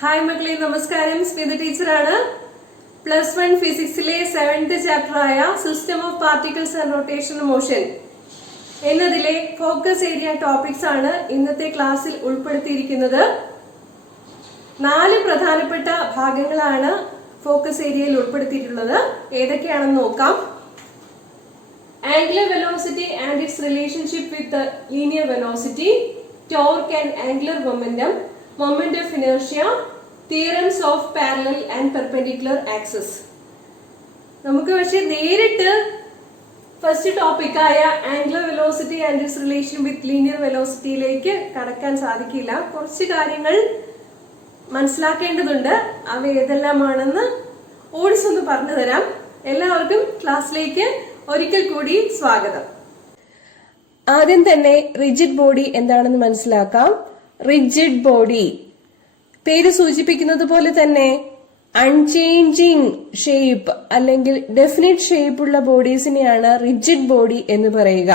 Hi മക്കളെ, നമസ്കാരം. സ്മിത ടീച്ചറാണ്. +1 ഫിസിക്സിലെ 7th ചാപ്റ്റർ ആയ system of particles and rotation motion എന്നതിലെ ഫോക്കസ് ഏരിയ ടോപ്പിക്സ് ആണ് ഇന്നത്തെ ക്ലാസ്സിൽ ഉൾപ്പെടുത്തിയിരിക്കുന്നത്. 4 പ്രധാനപ്പെട്ട ഭാഗങ്ങളാണ് ഫോക്കസ് ഏരിയയിൽ ഉൾപ്പെടുത്തിയിട്ടുള്ളത്. ഏതൊക്കെയാണെന്ന് നോക്കാം. Angular velocity and it's relationship with linear velocity, torque and angular momentum, moment of inertia, theorems of parallel and perpendicular axis. നമുക്ക് പക്ഷേ നേരിട്ട് ഫസ്റ്റ് ടോപ്പിക്കായ angular velocity and its relation with linear വെലോസിറ്റിയിലേക്ക് കടക്കാൻ സാധിക്കില്ല. കുറച്ച് കാര്യങ്ങൾ മനസ്സിലാക്കേണ്ടതുണ്ട്. അവ ഏതെല്ലാമാണെന്ന് ഓടിച്ചൊന്ന് പറഞ്ഞു തരാം. എല്ലാവർക്കും ക്ലാസ്സിലേക്ക് ഒരിക്കൽ കൂടി സ്വാഗതം. ആദ്യം തന്നെ റിജിഡ് ബോഡി എന്താണെന്ന് മനസ്സിലാക്കാം. റിജിഡ് ബോഡി പേര് സൂചിപ്പിക്കുന്നത് പോലെ തന്നെ അൺചേഞ്ചിങ് ഷേപ്പ് അല്ലെങ്കിൽ ഡെഫിനിറ്റ് ഷേപ്പ് ഉള്ള ബോഡീസിനെയാണ് റിജിഡ് ബോഡി എന്ന് പറയുക.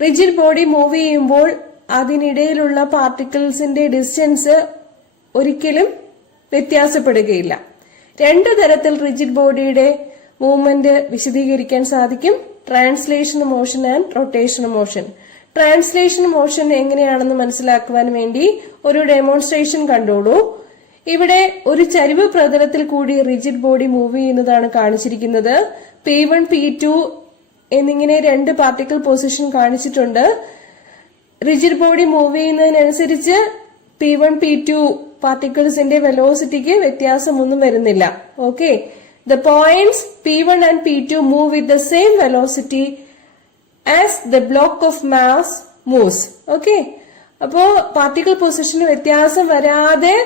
റിജിഡ് ബോഡി മൂവ് ചെയ്യുമ്പോൾ അതിനിടയിലുള്ള പാർട്ടിക്കിൾസിന്റെ ഡിസ്റ്റൻസ് ഒരിക്കലും വ്യത്യാസപ്പെടുകയില്ല. 2 തരത്തിൽ റിജിഡ് ബോഡിയുടെ മൂവ്മെന്റ് വിശദീകരിക്കാൻ സാധിക്കും. Translation motion and rotation motion. Translation motion എങ്ങനെയാണെന്ന് മനസ്സിലാക്കുവാൻ വേണ്ടി ഒരു ഡെമോൺസ്ട്രേഷൻ കണ്ടോളൂ. ഇവിടെ ഒരു ചരിവ് പ്രതലത്തിൽ കൂടി റിജിഡ് ബോഡി മൂവ് ചെയ്യുന്നതാണ് കാണിച്ചിരിക്കുന്നത്. P1 P2 എന്നിങ്ങനെ 2 പാർട്ടിക്കിൾ പൊസിഷൻ കാണിച്ചിട്ടുണ്ട്. റിജിഡ് ബോഡി മൂവ് ചെയ്യുന്നതിനനുസരിച്ച് P1 P2 പാർട്ടിക്കിൾസിന്റെ വെലോസിറ്റിക്ക് വ്യത്യാസമൊന്നും വരുന്നില്ല. Okay, the points P1 and P2 move with the same velocity as the block of mass moves. Okay, അപ്പോ പാർട്ടിക്കിൾ പൊസിഷന് വ്യത്യാസം വരാതെ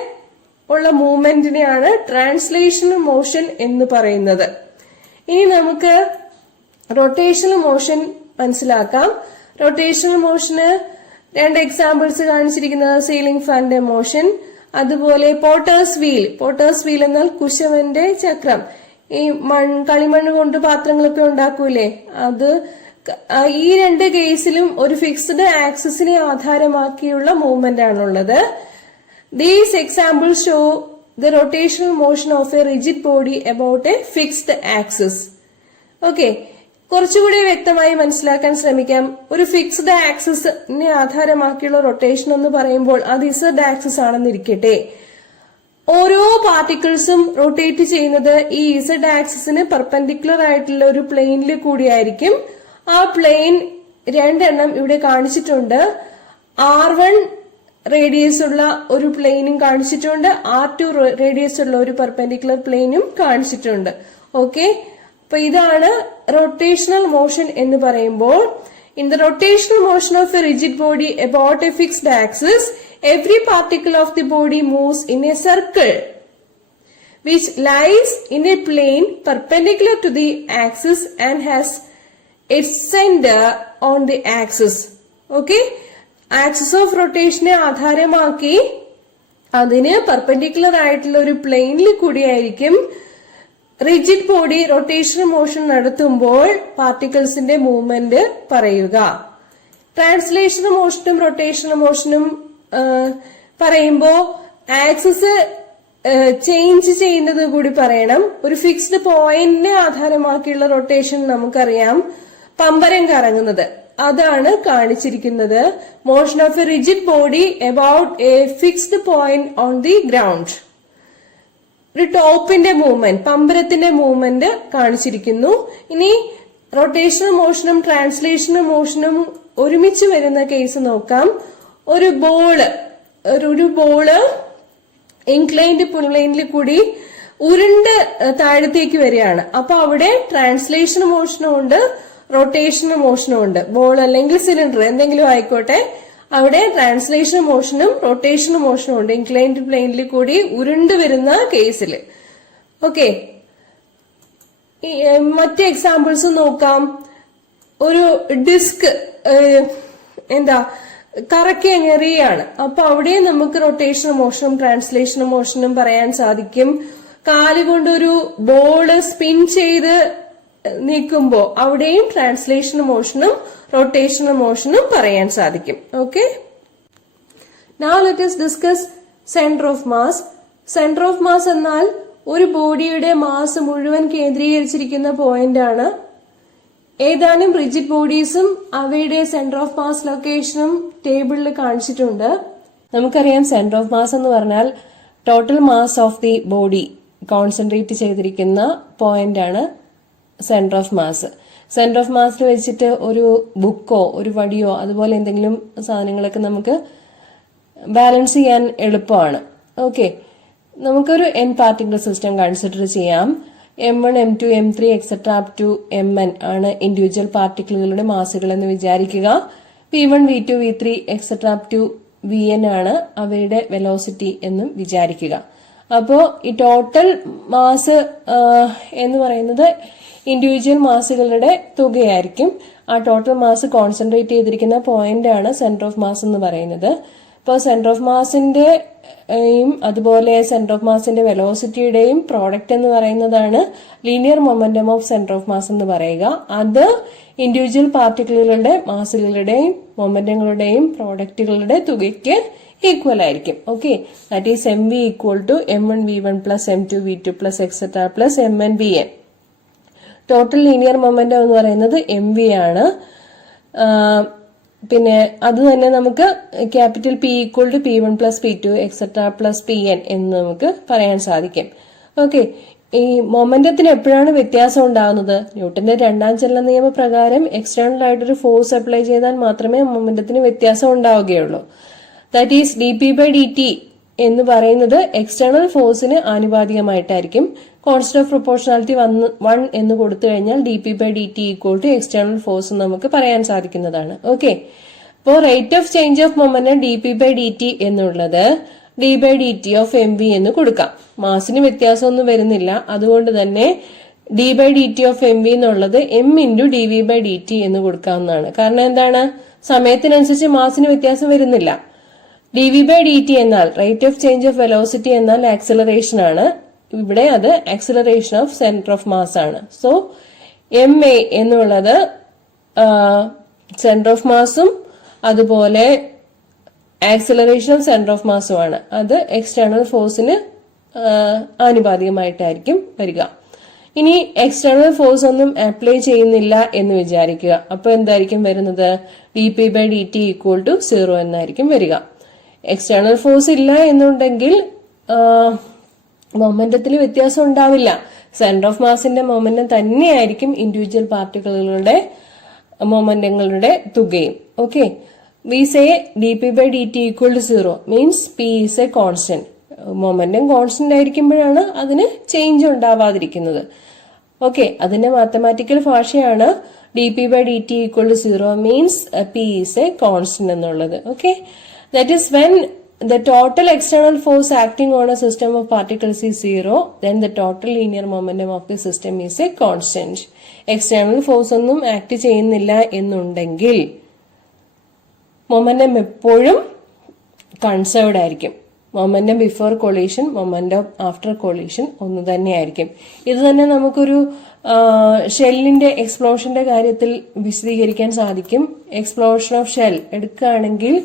ഉള്ള മൂവ്മെന്റിനെയാണ് ട്രാൻസ്ലേഷണൽ മോഷൻ എന്ന് പറയുന്നത്. ഇനി നമുക്ക് റൊട്ടേഷണൽ മോഷൻ മനസ്സിലാക്കാം. റൊട്ടേഷണൽ മോഷന് 2 എക്സാമ്പിൾസ് കാണിച്ചിരിക്കുന്നത് സീലിംഗ് ഫാനിന്റെ മോഷൻ, അതുപോലെ പോട്ടേഴ്സ് വീൽ. പോട്ടേഴ്സ് വീൽ എന്നാൽ കുശവന്റെ ചക്രം. ഈ കളിമണ്ണ് കൊണ്ട് പാത്രങ്ങളൊക്കെ ഉണ്ടാക്കൂലേ, അത്. ഈ 2 കേസിലും ഒരു ഫിക്സ്ഡ് ആക്സിസിനെ ആധാരമാക്കിയുള്ള മൂവ്മെന്റ് ആണുള്ളത്. These examples show the rotational motion of A rigid body about A fixed axis. Okay, കുറച്ചുകൂടി വ്യക്തമായി മനസ്സിലാക്കാൻ ശ്രമിക്കാം. ഒരു ഫിക്സ്ഡ് ആക്സിസിനെ ആധാരമാക്കിയുള്ള റൊട്ടേഷൻ എന്ന് പറയുമ്പോൾ അത് ഇസഡ് ആക്സിസ് ആണെന്നിരിക്കട്ടെ. ഓരോ പാർട്ടിക്കിൾസും റൊട്ടേറ്റ് ചെയ്യുന്നത് ഈ ഇസഡ് ആക്സിസിന് പെർപെൻഡിക്കുലർ ആയിട്ടുള്ള ഒരു പ്ലെയിനിൽ കൂടിയായിരിക്കും. ആ പ്ലെയിൻ 2 എണ്ണം ഇവിടെ കാണിച്ചിട്ടുണ്ട്. R1 റേഡിയസ് ഉള്ള ഒരു പ്ലെയിനും കാണിച്ചിട്ടുണ്ട്. R2 റേഡിയസ് ഉള്ള ഒരു പെർപെൻഡിക്കുലർ പ്ലെയിനും കാണിച്ചിട്ടുണ്ട്. ഓക്കെ, അപ്പൊ ഇതാണ് റൊട്ടേഷണൽ മോഷൻ എന്ന് പറയുമ്പോൾ. In the rotational motion of A rigid body about A fixed axis, every particle of the body moves in A circle which lies in a plane perpendicular to the axis and has its center on the axis. Okay, axis of റൊട്ടേഷനെ ആധാരമാക്കി അതിന് perpendicular ആയിട്ടുള്ള ഒരു പ്ലെയിനിൽ കൂടിയായിരിക്കും rigid body rotational motion നടത്തുമ്പോൾ പാർട്ടിക്കിൾസിന്റെ movement പറയുക. Translational മോഷനും rotational മോഷനും പറയുമ്പോൾ ആക്സിസ് ചേഞ്ച് ചെയ്യുന്നത് കൂടി പറയണം. ഒരു ഫിക്സ്ഡ് പോയിന്റിനെ ആധാരമാക്കിയുള്ള റൊട്ടേഷൻ നമുക്കറിയാം, പമ്പരം കറങ്ങുന്നത്. അതാണ് കാണിച്ചിരിക്കുന്നത്. Motion of A rigid body about A fixed point on the ground. ഒരു ടോപ്പിന്റെ മൂവ്മെന്റ്, പമ്പരത്തിന്റെ മൂവ്മെന്റ് കാണിച്ചിരിക്കുന്നു. ഇനി റൊട്ടേഷണൽ മോഷനും ട്രാൻസ്ലേഷണൽ മോഷനും ഒരുമിച്ച് വരുന്ന കേസ് നോക്കാം. ഒരു ബോള് ഇൻക്ലൈൻഡ് പ്ലെയിനിൽ കൂടി ഉരുണ്ട് താഴത്തേക്ക് വരികയാണ്. അപ്പൊ അവിടെ ട്രാൻസ്ലേഷൻ മോഷനും ഉണ്ട്, റൊട്ടേഷണൽ മോഷനും ഉണ്ട്. ബോൾ അല്ലെങ്കിൽ സിലിണ്ടർ എന്തെങ്കിലും ആയിക്കോട്ടെ, അവിടെ ട്രാൻസ്ലേഷൻ മോഷനും റൊട്ടേഷണൽ മോഷനും ഉണ്ട് ഇൻക്ലൈൻഡ് പ്ലെയിനിൽ കൂടി ഉരുണ്ട് വരുന്ന കേസിൽ. ഓക്കെ, മറ്റ് എക്സാമ്പിൾസ് നോക്കാം. ഒരു ഡിസ്ക് കറക്കി എറിയാണ്. അപ്പൊ അവിടെ നമുക്ക് റൊട്ടേഷണൽ മോഷനും ട്രാൻസ്ലേഷണൽ മോഷനും പറയാൻ സാധിക്കും. കാലുകൊണ്ട് ഒരു ബോള് സ്പിൻ ചെയ്ത് നീക്കുമ്പോ അവിടെയും ട്രാൻസ്ലേഷൻ മോഷനും റൊട്ടേഷണൽ മോഷനും പറയാൻ സാധിക്കും. Okay, now let us discuss centre of mass. Centre of mass എന്നാൽ ഒരു ബോഡിയുടെ മാസ് മുഴുവൻ കേന്ദ്രീകരിച്ചിരിക്കുന്ന പോയിന്റ് ആണ്. ഏതാനും റിജിഡ് ബോഡീസും അവയുടെ സെന്റർ ഓഫ് മാസ് ലൊക്കേഷനും ടേബിളിൽ കാണിച്ചിട്ടുണ്ട്. നമുക്കറിയാം സെന്റർ ഓഫ് മാസ് എന്ന് പറഞ്ഞാൽ total mass of the body concentrate ചെയ്തിരിക്കുന്ന പോയിന്റ് ആണ് centre of mass. Centre of മാസിൽ വെച്ചിട്ട് ഒരു ബുക്കോ ഒരു വടിയോ അതുപോലെ എന്തെങ്കിലും സാധനങ്ങളൊക്കെ നമുക്ക് ബാലൻസ് ചെയ്യാൻ എളുപ്പമാണ്. ഓക്കെ, നമുക്കൊരു n പാർട്ടിക്കിൾ സിസ്റ്റം കൺസിഡർ ചെയ്യാം. M1, M2, M3 etcetera up to Mn ആണ് ഇൻഡിവിജ്വൽ പാർട്ടിക്കിളുകളുടെ മാസുകൾ എന്ന് വിചാരിക്കുക. V1, V2, V3 etcetera up to Vn ആണ് അവയുടെ വെലോസിറ്റി എന്നും വിചാരിക്കുക. അപ്പോ ഈ ടോട്ടൽ മാസ് എന്ന് പറയുന്നത് ഇൻഡിവിജ്വൽ മാസുകളുടെ തുകയായിരിക്കും. ആ ടോട്ടൽ മാസ് കോൺസെൻട്രേറ്റ് ചെയ്തിരിക്കുന്ന പോയിന്റ് ആണ് സെന്റർ ഓഫ് മാസ് എന്ന് പറയുന്നത്. ഇപ്പോൾ സെന്റർ ഓഫ് മാസിന്റെയും അതുപോലെ സെന്റർ ഓഫ് മാസിന്റെ വെലോസിറ്റിയുടെയും പ്രോഡക്റ്റ് എന്ന് പറയുന്നതാണ് linear momentum of centre of mass എന്ന് പറയുക. അത് ഇൻഡിവിജ്വൽ പാർട്ടിക്കിളുകളുടെ മാസുകളുടെയും മൊമെന്റങ്ങളുടെയും പ്രോഡക്റ്റുകളുടെ തുകയ്ക്ക് ഈക്വൽ ആയിരിക്കും. Okay, that is mv equal to m1 v1 plus m2 v2 plus etcetera plus mn vn. Total linear momentum എന്ന് പറയുന്നത് mv ആണ്. പിന്നെ അത് തന്നെ നമുക്ക് capital P equal to P1 plus P2 etcetera plus Pn എന്ന് നമുക്ക് പറയാൻ സാധിക്കും. ഓക്കെ, ഈ മൊമെന്റത്തിന് എപ്പോഴാണ് വ്യത്യാസം ഉണ്ടാകുന്നത്? ന്യൂട്ടന്റെ രണ്ടാം ചലന നിയമപ്രകാരം എക്സ്റ്റേണൽ ആയിട്ടൊരു ഫോഴ്സ് അപ്ലൈ ചെയ്താൽ മാത്രമേ മൊമെന്റത്തിന് വ്യത്യാസം ഉണ്ടാവുകയുള്ളൂ. ദാറ്റ് ഈസ് dp/dt എന്ന് പറയുന്നത് എക്സ്റ്റേണൽ ഫോഴ്സിന് ആനുപാതികമായിട്ടായിരിക്കും. കോൺസ്റ്റന്റ് ഓഫ് പ്രൊപ്പോർഷണാലിറ്റി 1 എന്ന് കൊടുത്തു കഴിഞ്ഞാൽ dp/dt equal to external force നമുക്ക് പറയാൻ സാധിക്കുന്നതാണ്. ഓക്കെ, അപ്പോൾ rate of change of momentum dp/dt എന്നുള്ളത് d/dt ഓഫ് mv എന്ന് കൊടുക്കാം. മാസിന് വ്യത്യാസമൊന്നും വരുന്നില്ല, അതുകൊണ്ട് തന്നെ d/dt ഓഫ് mv എന്നുള്ളത് m ഇൻറ്റു dv/dt എന്ന് കൊടുക്കാവുന്നതാണ്. കാരണം എന്താണ്? സമയത്തിനനുസരിച്ച് മാസിന് വ്യത്യാസം വരുന്നില്ല. dv/dt എന്നാൽ rate of change of velocity എന്നാൽ ആക്സിലറേഷൻ ആണ്. ഇവിടെ അത് acceleration of centre of mass ആണ്. സോ ma എന്നുള്ളത് സെന്റർ ഓഫ് മാസും അതുപോലെ ആക്സിലറേഷൻ ഓഫ് സെന്റർ ഓഫ് മാസും ആണ്. അത് എക്സ്റ്റേണൽ ഫോഴ്സിന് ആനുപാതികമായിട്ടായിരിക്കും വരിക. ഇനി എക്സ്റ്റേണൽ ഫോഴ്സ് ഒന്നും അപ്ലൈ ചെയ്യുന്നില്ല എന്ന് വിചാരിക്കുക. അപ്പൊ എന്തായിരിക്കും വരുന്നത്? dp/dt ഈക്വൽ ടു 0 എന്നായിരിക്കും വരിക. എക്സ്റ്റേണൽ ഫോഴ്സ് ഇല്ല എന്നുണ്ടെങ്കിൽ മൊമെന്റത്തിൽ വ്യത്യാസം ഉണ്ടാവില്ല. സെന്റർ ഓഫ് മാസിന്റെ മൊമെന്റം തന്നെയായിരിക്കും ഇൻഡിവിജ്വൽ പാർട്ടിക്കിളുകളുടെ മൊമെന്റങ്ങളുടെ തുകയും. Okay, we say dp/dt equal to 0 means p is a constant. Momentum constant ആയിരിക്കുമ്പോഴാണ് അതിന് ചേഞ്ച് ഉണ്ടാവാതിരിക്കുന്നത്. ഓക്കെ, അതിന്റെ മാത്തമാറ്റിക്കൽ ഭാഷയാണ് dp/dt equal to 0 means p is a constant എന്നുള്ളത്. Okay, that is when the total external force acting on a system of particles is 0, then the total linear momentum of the system is a constant. External force ഒന്നും act ചെയ്യുന്നില്ല എന്നുണ്ടെങ്കിൽ momentum എപ്പോഴും conserved ആയിരിക്കും. Momentum before collision momentum after collision ഒന്ന് തന്നെയായിരിക്കും. ഇത് തന്നെ നമുക്കൊരു ഷെല്ലിന്റെ എക്സ്പ്ലോഷന്റെ കാര്യത്തിൽ വിശദീകരിക്കാൻ സാധിക്കും. എക്സ്പ്ലോഷൻ ഓഫ് ഷെൽ എടുക്കുകയാണെങ്കിൽ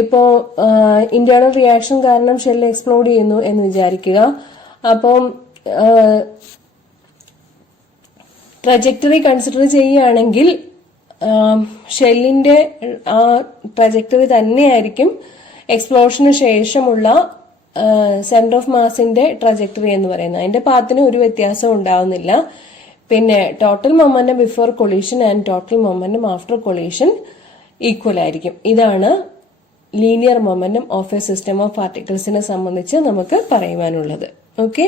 ഇപ്പോ ഇന്റേണൽ റിയാക്ഷൻ കാരണം ഷെൽ എക്സ്പ്ലോഡ് ചെയ്യുന്നു എന്ന് വിചാരിക്കുക. അപ്പം ട്രജക്ടറി കൺസിഡർ ചെയ്യുകയാണെങ്കിൽ ഷെല്ലിന്റെ ആ ട്രജക്ടറി തന്നെയായിരിക്കും എക്സ്പ്ലോഷന് ശേഷമുള്ള സെന്റർ ഓഫ് മാസിന്റെ ട്രജക്ടറി എന്ന് പറയുന്നത്. അതിന്റെ പാത്തിന് ഒരു വ്യത്യാസം ഉണ്ടാവുന്നില്ല. പിന്നെ total momentum before collision and total momentum after collision equal ആയിരിക്കും. ഇതാണ് linear momentum of a system of പാർട്ടിക്കിൾസിനെ സംബന്ധിച്ച് നമുക്ക് പറയുവാനുള്ളത്. ഓക്കെ,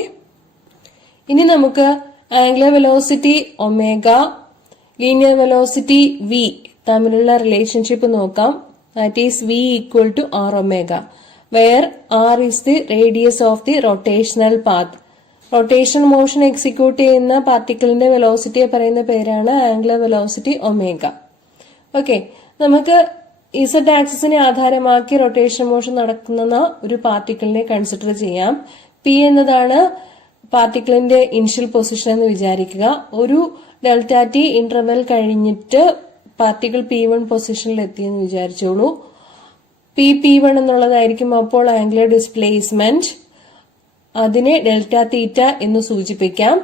ഇനി നമുക്ക് angular velocity omega, linear velocity v തമ്മിലുള്ള റിലേഷൻഷിപ്പ് നോക്കാം. That is v equal to r omega, where r is the radius of the rotational path. Rotation motion execute ചെയ്യുന്ന പാർട്ടിക്കിളിന്റെ വെലോസിറ്റിയെ പറയുന്ന പേരാണ് ആംഗുലർ വെലോസിറ്റി ഒമേഗ. ഓക്കെ, നമുക്ക് ഇസഡ് ആക്സിസിനെ ആധാരമാക്കി റൊട്ടേഷൻ മോഷൻ നടക്കുന്ന ഒരു പാർട്ടിക്കിളിനെ കൺസിഡർ ചെയ്യാം. പി എന്നതാണ് പാർട്ടിക്കിളിന്റെ ഇനിഷ്യൽ പൊസിഷൻ എന്ന് വിചാരിക്കുക. ഒരു ഡെൽറ്റ ടി ഇന്റർവെൽ കഴിഞ്ഞിട്ട് പാർട്ടിക്കിൾ P1 പൊസിഷനിൽ എത്തിയെന്ന് വിചാരിച്ചോളൂ. P1 എന്നുള്ളതായിരിക്കും അപ്പോൾ ആംഗുലർ ഡിസ്പ്ലേസ്മെന്റ്. അതിനെ ഡെൽറ്റ തീറ്റ എന്ന് സൂചിപ്പിക്കാം.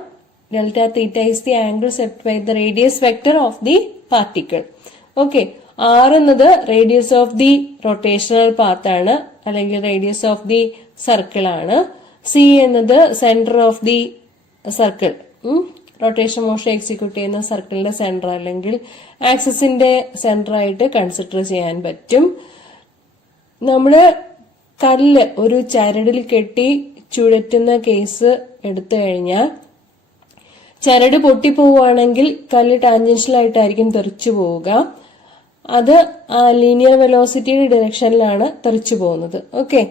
Delta theta is the angle set by the radius vector of the particle. Okay, R എന്നത് radius of the rotational path ആണ്, അല്ലെങ്കിൽ റേഡിയസ് ഓഫ് ദി സർക്കിൾ ആണ്. C എന്നത് centre of the circle, rotation motion execute ചെയ്യുന്ന സർക്കിളിന്റെ centre അല്ലെങ്കിൽ ആക്സിസിന്റെ centre ആയിട്ട് consider ചെയ്യാൻ പറ്റും. നമ്മള് കല്ല് ഒരു ചരടിൽ കെട്ടി ചുഴറ്റുന്ന കേസ് എടുത്തു കഴിഞ്ഞാൽ ചരട് പൊട്ടിപ്പോവുകയാണെങ്കിൽ കല്ല് ടാൻജൻഷ്യൽ ആയിട്ടായിരിക്കും തെറിച്ചു പോവുക. അത് ആ ലീനിയർ വെലോസിറ്റിയുടെ ഡയറക്ഷനിലാണ് തെറിച്ചു പോകുന്നത്. ഓക്കെ,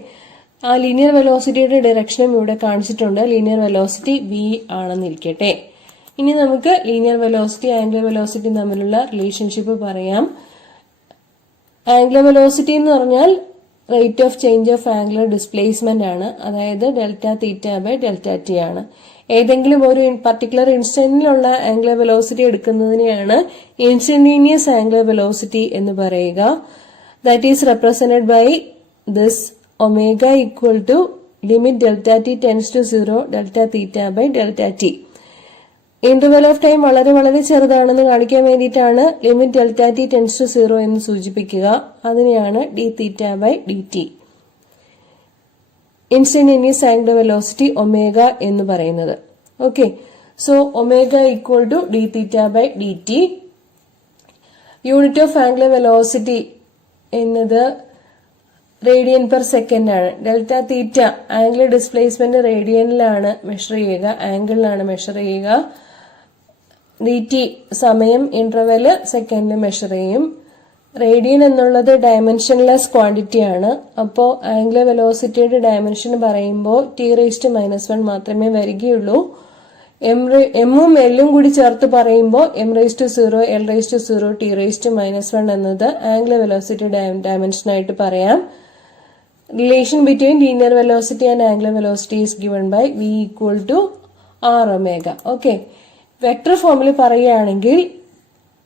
ആ ലീനിയർ വെലോസിറ്റിയുടെ ഡയറക്ഷനും ഇവിടെ കാണിച്ചിട്ടുണ്ട്. ലീനിയർ വെലോസിറ്റി v ആണെന്നിരിക്കട്ടെ. ഇനി നമുക്ക് ലീനിയർ വെലോസിറ്റി ആംഗുലർ വെലോസിറ്റി തമ്മിലുള്ള റിലേഷൻഷിപ്പ് പറയാം. ആംഗുലർ വെലോസിറ്റി എന്ന് പറഞ്ഞാൽ rate of change of angular displacement ആണ്, അതായത് delta theta by delta t ആണ്. ഏതെങ്കിലും ഒരു പർട്ടിക്കുലർ ഇൻസ്റ്റന്റിലുള്ള ആംഗുലർ വെലോസിറ്റി എടുക്കുന്നതിനെയാണ് ഇൻസ്റ്റന്റേനിയസ് ആംഗുലർ വെലോസിറ്റി എന്ന് പറയുക. That is represented by this omega equal to limit delta t tends to 0 delta theta by delta t. Interval of time വളരെ വളരെ ചെറുതാണെന്ന് കാണിക്കാൻ വേണ്ടിയിട്ടാണ് limit delta t tends to 0 എന്ന് സൂചിപ്പിക്കുക. അതിനെയാണ് d theta by d t, instantaneous angular velocity omega എന്ന് പറയുന്നത്. Okay, so omega equal to d theta by d t. Unit of angular velocity എന്നത് റേഡിയൻ പെർ സെക്കൻഡ് ആണ്. Delta theta angular displacement റേഡിയനിലാണ് measure ചെയ്യുക, ആംഗിളിലാണ് measure ചെയ്യുക. D t സമയം interval സെക്കൻഡിൽ മെഷർ ചെയ്യും. റേഡിയൻ എന്നുള്ളത് ഡയമെൻഷൻലെസ് ക്വാണ്ടിറ്റി ആണ്. അപ്പോൾ ആംഗുലർ വെലോസിറ്റിയുടെ ഡയമെൻഷൻ പറയുമ്പോൾ t⁻⁻1 മാത്രമേ വരികയുള്ളൂ. എമ്മും എല്ലും കൂടി ചേർത്ത് പറയുമ്പോൾ m⁻�0, l⁻�0, t⁻⁻1 എന്നത് ആംഗുലർ വെലോസിറ്റി ഡയമെൻഷൻ ആയിട്ട് പറയാം. Relation between linear velocity and angular velocity is given by v equal to r omega. Okay, vector ഫോമിൽ പറയുകയാണെങ്കിൽ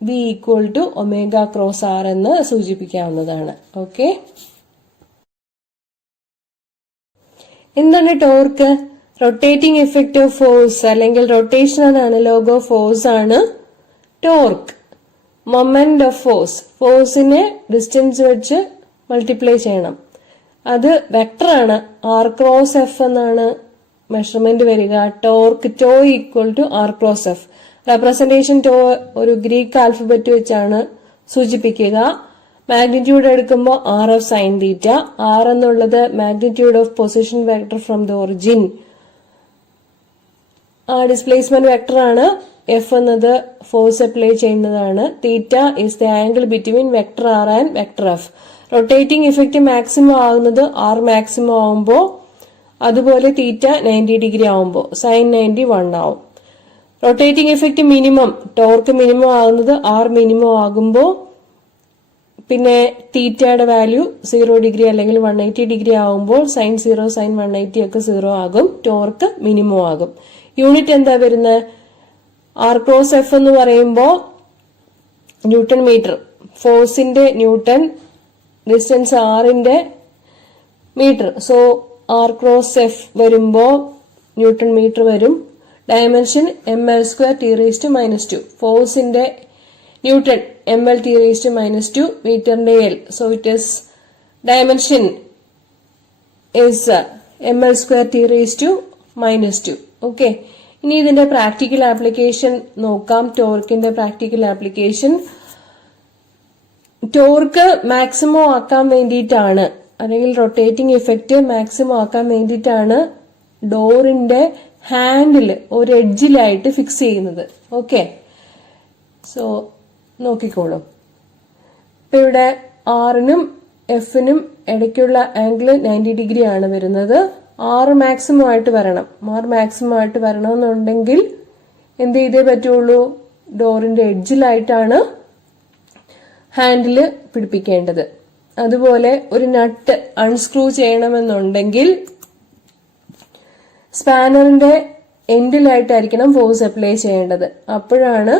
v equal to omega cross r എന്ന് സൂചിപ്പിക്കാവുന്നതാണ്. ഓക്കെ, എന്താണ് torque? Rotating effect of force അല്ലെങ്കിൽ rotational analogue of force ആണ് torque. Moment of force, ഫോഴ്സിനെ distance വെച്ച് multiply ചെയ്യണം. അത് വെക്ടർ ആണ്. r ക്രോസ് f എന്നാണ് മെഷർമെന്റ് വരിക. Torque tau equal to r cross f. Representation to ഒരു ഗ്രീക്ക് ആൽഫബറ്റ് വെച്ചാണ് സൂചിപ്പിക്കുക. മാഗ്നിറ്റ്യൂഡ് എടുക്കുമ്പോൾ r of sine theta. r എന്നുള്ളത് magnitude of position vector from the origin. ആ ഡിസ്പ്ലേസ്മെന്റ് വെക്ടർ ആണ്. f എന്നത് force apply ചെയ്യുന്നതാണ്. Theta is the angle between vector r and vector f. Rotating effect maximum ആകുന്നത് r maximum ആവുമ്പോൾ, അതുപോലെ തീറ്റ 90 degree ആവുമ്പോൾ sign 90 1 ആവും. Rotating effect minimum, torque minimum ആകുന്നത് r മിനിമം ആകുമ്പോൾ, പിന്നെ തീറ്റയുടെ വാല്യൂ 0 ഡിഗ്രി അല്ലെങ്കിൽ 180 ഡിഗ്രി ആകുമ്പോൾ സൈൻ 0 സൈൻ 180 ഒക്കെ 0 ആകും. ടോർക്ക് മിനിമം ആകും. യൂണിറ്റ് എന്താ വരുന്നത്? r ക്രോസ് f എന്ന് പറയുമ്പോൾ ന്യൂട്ടൺ മീറ്റർ, ഫോഴ്സിന്റെ ന്യൂട്ടൺ, ഡിസ്റ്റൻസ് r-ന്റെ metre. So r cross f വരുമ്പോ ന്യൂട്ടൺ മീറ്റർ വരും. Dimension ml² t⁻². ഫോഴ്സിന്റെ ന്യൂട്ടൺ ml t⁻², മീറ്ററിന്റെ l. So it is dimension is ml² t⁻². Okay, ഇനി ഇതിന്റെ പ്രാക്ടിക്കൽ ആപ്ലിക്കേഷൻ നോക്കാം. ടോർക്കിന്റെ പ്രാക്ടിക്കൽ ആപ്ലിക്കേഷൻ, ടോർക്ക് മാക്സിമം ആക്കാൻ വേണ്ടിയിട്ടാണ്, അല്ലെങ്കിൽ റൊട്ടേറ്റിംഗ് ഇഫക്റ്റ് മാക്സിമം ആക്കാൻ വേണ്ടിയിട്ടാണ് ഡോറിന്റെ ഹാൻഡിൽ ഒരു എഡ്ജിലായിട്ട് ഫിക്സ് ചെയ്യുന്നത്. ഓക്കെ, സോ നോക്കിക്കോളൂ. ഇപ്പൊ ഇവിടെ r-നും f-നും ഇടയ്ക്കുള്ള ആംഗിൾ 90 ഡിഗ്രി ആണ് വരുന്നത്. r മാക്സിമം ആയിട്ട് വരണം. r മാക്സിമം ആയിട്ട് വരണമെന്നുണ്ടെങ്കിൽ എന്ത് ചെയ്തേ പറ്റുള്ളൂ? ഡോറിന്റെ എഡ്ജിലായിട്ടാണ് ഹാൻഡില് പിടിപ്പിക്കേണ്ടത്. അതുപോലെ ഒരു നട്ട് അൺസ്ക്രൂ ചെയ്യണമെന്നുണ്ടെങ്കിൽ സ്പാനറിന്റെ എൻഡിലായിട്ടായിരിക്കണം ഫോഴ്സ് അപ്ലൈ ചെയ്യേണ്ടത്. അപ്പോഴാണ്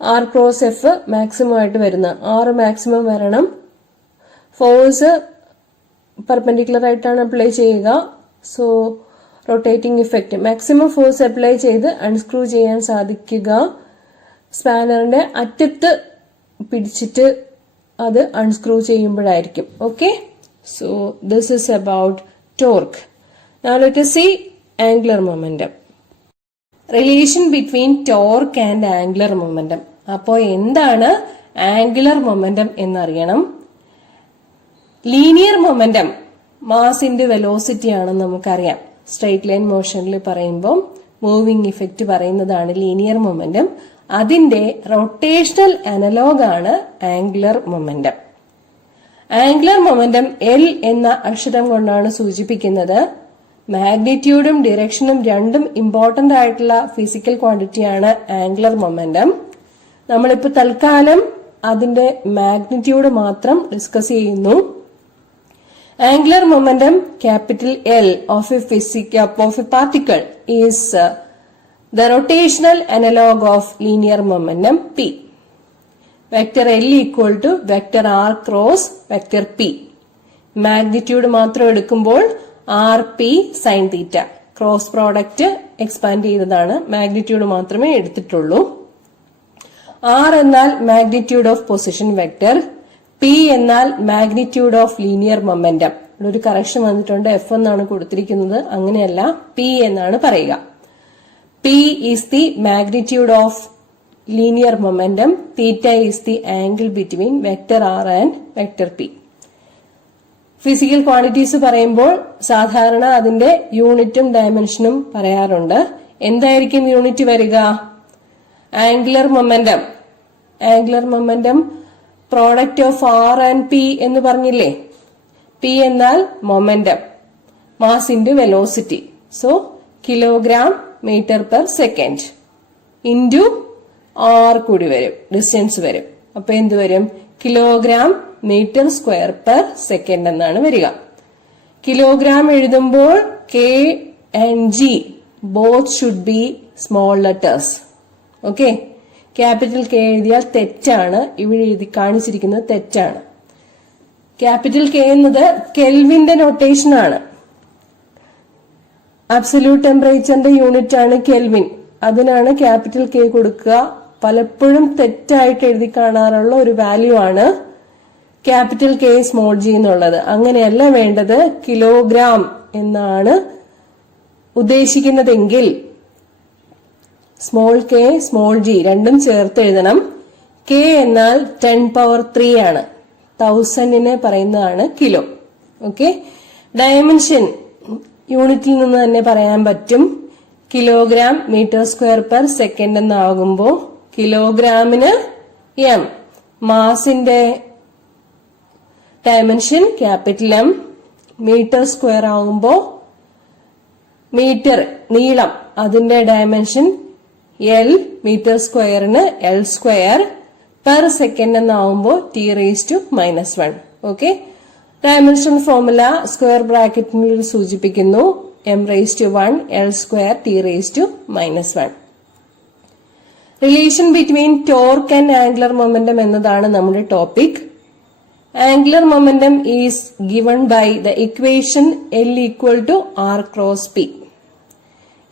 r ക്രോസ് f മാക്സിമം ആയിട്ട് വരുന്നത്. r മാക്സിമം വരണം. ഫോഴ്സ് പെർപെൻഡിക്കുലർ ആയിട്ടാണ് അപ്ലൈ ചെയ്യുക. So rotating effect maximum force apply ചെയ്ത് അൺസ്ക്രൂ ചെയ്യാൻ സാധിക്കുക സ്പാനറിന്റെ അറ്റത്ത് പിടിച്ചിട്ട് അത് അൺസ്ക്രൂ ചെയ്യുമ്പോഴായിരിക്കും. Okay, so this is about torque. Now let us see angular momentum. Relation between torque and angular momentum. അപ്പോൾ എന്താണ് ആംഗുലർ മൊമെന്റം എന്നറിയണം. Linear momentum mass into velocity ആണെന്ന് നമുക്കറിയാം. സ്ട്രെയിറ്റ് ലൈൻ മോഷനിൽ പറയുമ്പോൾ മൂവിംഗ് ഇഫക്റ്റ് പറയുന്നതാണ് ലീനിയർ മൊമെന്റം. അതിന്റെ rotational analog ആണ് angular momentum. Angular momentum L എന്ന അക്ഷരം കൊണ്ടാണ് സൂചിപ്പിക്കുന്നത്. മാഗ്നിറ്റ്യൂഡും ഡിറക്ഷനും രണ്ടും ഇമ്പോർട്ടന്റ് ആയിട്ടുള്ള ഫിസിക്കൽ ക്വാണ്ടിറ്റിയാണ് ആംഗുലർ മൊമെന്റം. നമ്മളിപ്പോ തൽക്കാലം അതിന്റെ മാഗ്നിറ്റ്യൂഡ് മാത്രം ഡിസ്കസ് ചെയ്യുന്നു. Angular momentum capital L of A particle is the rotational analog of linear momentum P. Vector L equal to vector R cross vector P. Magnitude മാത്രം എടുക്കുമ്പോൾ RP sin theta. Cross product expand ചെയ്തതാണ്, magnitude മാത്രമേ എടുത്തിട്ടുള്ളൂ. R എന്നാൽ magnitude of position vector, P എന്നാൽ magnitude of linear momentum. ഇവിടെ ഒരു correction വന്നിട്ടുണ്ട്, F എന്നാണ് കൊടുത്തിരിക്കുന്നത്, അങ്ങനെയല്ല P എന്നാണ് പറയുക. P is the magnitude of linear momentum. Theta is the angle between vector R and vector P. Physical quantities പറയുമ്പോൾ സാധാരണ അതിന്റെ യൂണിറ്റും ഡയമെൻഷനും പറയാറുണ്ട്. എന്തായിരിക്കും യൂണിറ്റ് വരിക? Angular momentum. Angular momentum product of R and P എന്ന് പറഞ്ഞില്ലേ. പി എന്നാൽ momentum, mass into velocity. So kilogram metre per second into R കൂടി വരും, ഡിസ്റ്റൻസ് വരും. അപ്പൊ എന്ത് വരും? Kilogram metre square per second എന്നാണ് വരിക. കിലോഗ്രാം എഴുതുമ്പോൾ K and G both should be small letters. Okay, capital K എഴുതിയാൽ തെറ്റാണ്, ഇവിടെ എഴുതി കാണിച്ചിരിക്കുന്നത് തെറ്റാണ്. ക്യാപിറ്റൽ കെ എന്നത് കെൽവിന്റെ നൊട്ടേഷൻ ആണ്. അബ്സല്യൂട്ട് ടെമ്പറേച്ചറിന്റെ യൂണിറ്റ് ആണ് കെൽവിൻ, അതിനാണ് ക്യാപിറ്റൽ കെ കൊടുക്കുക. പലപ്പോഴും തെറ്റായിട്ട് എഴുതി കാണാറുള്ള ഒരു വാല്യൂ ആണ് ക്യാപിറ്റൽ കെ സ്മോൾ ജി എന്നുള്ളത്. അങ്ങനെയല്ല വേണ്ടത്, കിലോഗ്രാം എന്നാണ് ഉദ്ദേശിക്കുന്നതെങ്കിൽ സ്മോൾ കെ സ്മോൾ ജി രണ്ടും ചേർത്ത് എഴുതണം. കെ എന്നാൽ 10⁻³ ആണ്, 1000 പറയുന്നതാണ് കിലോ. ഓക്കെ, ഡയമെൻഷൻ യൂണിറ്റിൽ നിന്ന് തന്നെ പറയാൻ പറ്റും. Kilogram metre square per second എന്നാകുമ്പോൾ കിലോഗ്രാമിന് എം, മാസിന്റെ dimension capital M, metre square ആകുമ്പോൾ മീറ്റർ നീളം അതിന്റെ ഡയമെൻഷൻ എൽ, മീറ്റർ സ്ക്വയറിന് എൽ സ്ക്വയർ, പെർ സെക്കൻഡ് എന്നാവുമ്പോൾ T⁻⁻1. Okay, dimension formula square ബ്രാക്കറ്റിനുള്ളിൽ സൂചിപ്പിക്കുന്നു m⁻1 L square T⁻⁻1. Relation between torque and angular momentum എന്നതാണ് നമ്മുടെ topic. Angular momentum is given by the equation L equal to R cross P.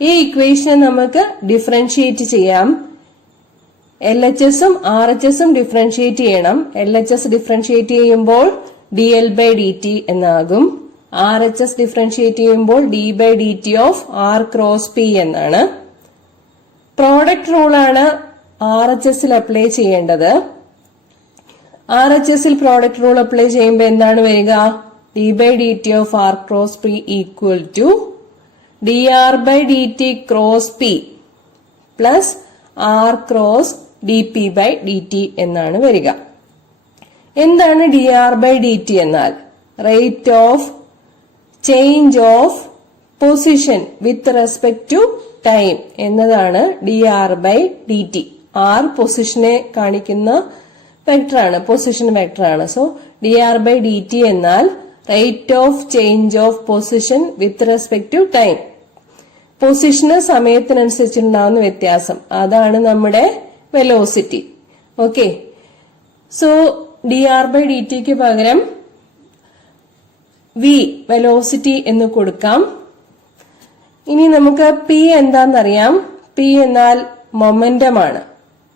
ഈ ഇക്വേഷനെ നമുക്ക് differentiate ചെയ്യാം. LHS ഉം RHS ഉം differentiate ചെയ്യണം. LHS ഡിഫറൻഷിയേറ്റ് ചെയ്യുമ്പോൾ dl/dt എന്നാകും. RHS ഡിഫറൻഷിയേറ്റ് ചെയ്യുമ്പോൾ d/dt of R cross P എന്നാണ്. പ്രോഡക്റ്റ് റൂളാണ് RHSൽ അപ്ലൈ ചെയ്യേണ്ടത്. RHSൽ പ്രോഡക്റ്റ് റൂൾ അപ്ലൈ ചെയ്യുമ്പോൾ എന്താണ് വരിക? d/dt of R cross P equal to dr/dt cross P plus R cross dp/dt എന്നാണ് വരിക. എന്താണ് dr/dt എന്നാൽ? Rate of change of position with respect to time എന്നതാണ് dr/dt. R പൊസിഷനെ കാണിക്കുന്ന വെക്ടറാണ്, പൊസിഷൻ വെക്ടറാണ്. സോ dr/dt എന്നാൽ rate of change of position with respect to time. പൊസിഷന് സമയത്തിനനുസരിച്ചുണ്ടാകുന്ന വ്യത്യാസം, അതാണ് നമ്മുടെ വെലോസിറ്റി. ഓക്കെ, സോ dr/dt ക്ക് പകരം വി വെലോസിറ്റി എന്ന് കൊടുക്കാം. ഇനി നമുക്ക് പി എന്താണെന്നറിയാം. പി എന്നാൽ മൊമെന്റം ആണ്,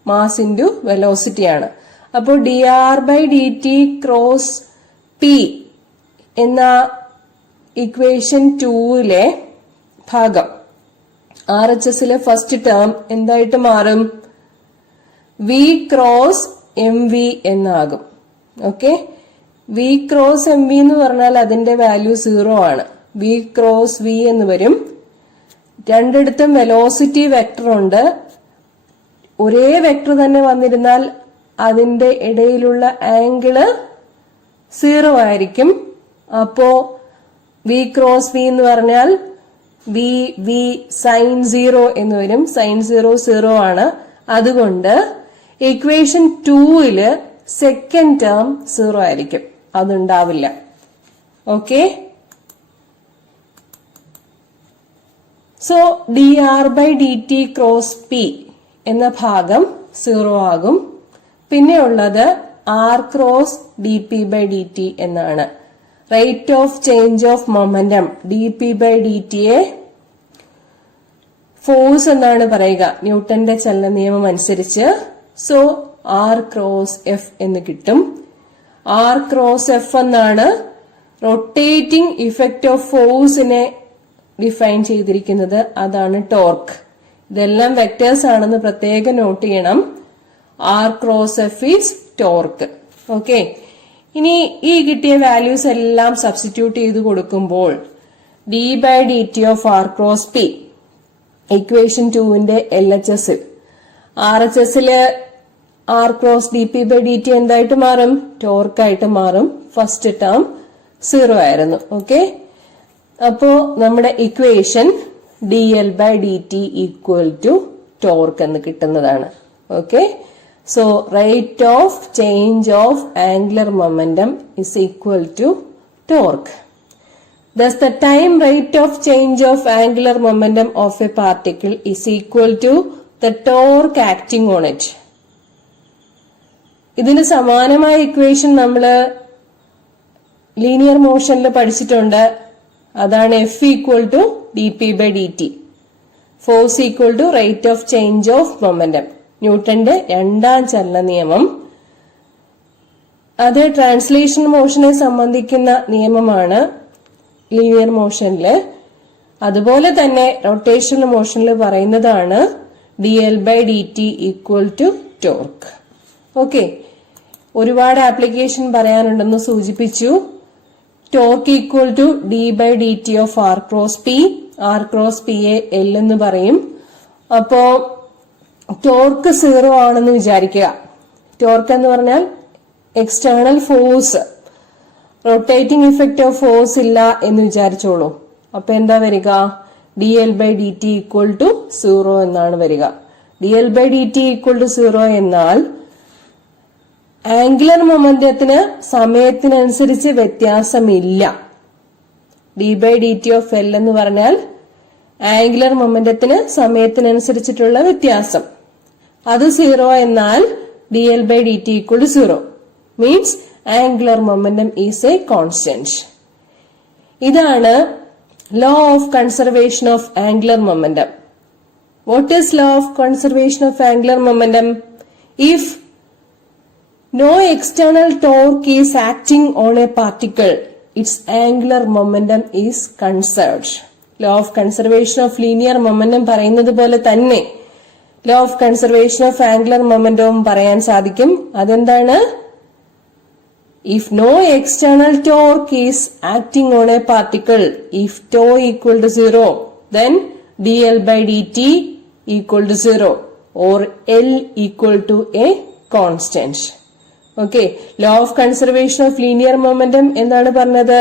മാസ് ഇൻറ്റു വെലോസിറ്റി ആണ്. അപ്പോൾ dr/dt ക്രോസ് പി എന്ന ഇക്വേഷൻ 2ലെ ഭാഗം RHSലെ ഫസ്റ്റ് ടേം എന്തായിട്ട് മാറും? വി ക്രോസ് എം വി എന്നാകും. Okay, V cross M V എന്ന് പറഞ്ഞാൽ അതിന്റെ വാല്യൂ 0 ആണ്. വി ക്രോസ് വി എന്ന് വരും. രണ്ടിടത്തും വെലോസിറ്റി വെക്ടർ ഉണ്ട്. ഒരേ വെക്ടർ തന്നെ വന്നിരുന്നാൽ അതിന്റെ ഇടയിലുള്ള ആംഗിള് 0 ആയിരിക്കും. അപ്പോ വി ക്രോസ് വി എന്ന് പറഞ്ഞാൽ വി വി സൈൻ 0 എന്ന് വരും. സൈൻ 0 0 ആണ്. അതുകൊണ്ട് ഇക്വേഷൻ 2ല് സെക്കൻഡ് ടേം 0 ആയിരിക്കും, അതുണ്ടാവില്ല. Okay, so dr/dt cross P എന്ന ഭാഗം 0 ആകും. പിന്നെ ഉള്ളത് r ക്രോസ് dp/dt എന്നാണ്. Rate of change of momentum dp/dtയെ ഫോഴ്സ് എന്നാണ് പറയുക ന്യൂട്ടന്റെ ചലന നിയമം അനുസരിച്ച്. സോ r ക്രോസ് f എന്ന് കിട്ടും. r ക്രോസ് f എന്നാണ് റൊട്ടേറ്റിംഗ് ഇഫക്റ്റ് ഓഫ് ഫോഴ്സിനെ ഡിഫൈൻ ചെയ്തിരിക്കുന്നത്. അതാണ് ടോർക്ക്. ഇതെല്ലാം വെക്ടേഴ്സ് ആണെന്ന് പ്രത്യേകം നോട്ട് ചെയ്യണം. r cross f is torque. Okay, ഇനി ഈ കിട്ടിയ വാല്യൂസ് എല്ലാം സബ്സ്റ്റിറ്റ്യൂട്ട് ചെയ്ത് കൊടുക്കുമ്പോൾ d/dt of r cross p equation 2ന്റെ LHSൽ RHSല് r ക്രോസ് dp/dt എന്തായിട്ട് മാറും? ടോർക്കായിട്ട് മാറും. ഫസ്റ്റ് ടേം 0 ആയിരുന്നു. ഓക്കെ, അപ്പോ നമ്മുടെ equation dl/dt equal to torque എന്ന് കിട്ടുന്നതാണ്. Okay, so rate of change of angular momentum is equal to torque. Thus the time rate of change of angular momentum of a particle is equal to the torque acting on it. ഇതിന് സമാനമായ equation നമ്മള് linear മോഷനിൽ പഠിച്ചിട്ടുണ്ട്. അതാണ് F equal to dp/dt. Force equal to rate of change of momentum. ന്യൂട്ടന്റെ രണ്ടാം ചലന നിയമം. അത് ട്രാൻസ്ലേഷൻ മോഷനെ സംബന്ധിക്കുന്ന നിയമമാണ് ലീനിയർ മോഷനില്. അതുപോലെ തന്നെ റൊട്ടേഷണൽ മോഷനിൽ പറയുന്നതാണ് dl/dt equal to torque. Okay, ഒരുപാട് ആപ്ലിക്കേഷൻ പറയാനുണ്ടെന്ന് സൂചിപ്പിച്ചു. Torque equal to d/dt of r cross p. r cross p യെ L എന്ന് പറയും. അപ്പോ ടോർക്ക് 0 ആണെന്ന് വിചാരിക്കുക. ടോർക്ക് എന്ന് പറഞ്ഞാൽ external force, rotating effect of force ഇല്ല എന്ന് വിചാരിച്ചോളൂ. അപ്പൊ എന്താ വരിക? dl/dt ഈക്വൽ ടു 0 എന്നാണ് വരിക. dl/dt ഈക്വൽ ടു 0 എന്നാൽ ആംഗുലർ മൊമെന്റത്തിന് സമയത്തിനനുസരിച്ച് വ്യത്യാസമില്ല. d/dt ഓഫ് L എന്ന് പറഞ്ഞാൽ ആംഗുലർ മൊമെന്റത്തിന് സമയത്തിനനുസരിച്ചിട്ടുള്ള വ്യത്യാസം. അത് 0 എന്നാൽ dl/dt equal to 0 means angular momentum is a constant. ഇതാണ് law of conservation of angular momentum. What is law of conservation of angular momentum? If no external torque is acting on a particle, its angular momentum is conserved. Law of conservation of linear momentum പറയുന്നത് പോലെ തന്നെ law of conservation of angular momentum പറയാൻ സാധിക്കും. അതെന്താണ്? If no external torque is acting on a particle, if tau equal to 0, then dl/dt equal to 0 or L equal to a constant. Okay, law of conservation of linear momentum എന്താണ് പറഞ്ഞത്?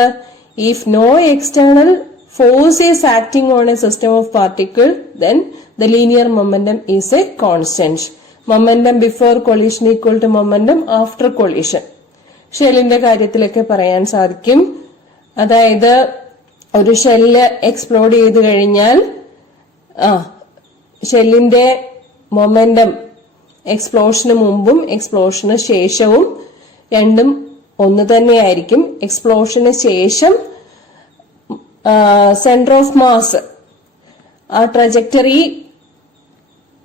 If no external force is acting on a system of particle, then the linear momentum is a constant. Momentum before collision equal to momentum after collision. ഷെല്ലിന്റെ കാര്യത്തിലൊക്കെ പറയാൻ സാധിക്കും. അതായത് ഒരു shell explode ചെയ്ത് കഴിഞ്ഞാൽ ഷെല്ലിന്റെ മൊമെന്റം എക്സ്പ്ലോഷന് മുമ്പും എക്സ്പ്ലോഷന് ശേഷവും രണ്ടും ഒന്ന് തന്നെയായിരിക്കും. എക്സ്പ്ലോഷന് ശേഷം സെന്റർ ഓഫ് മാസ്, ആ ട്രജക്ടറി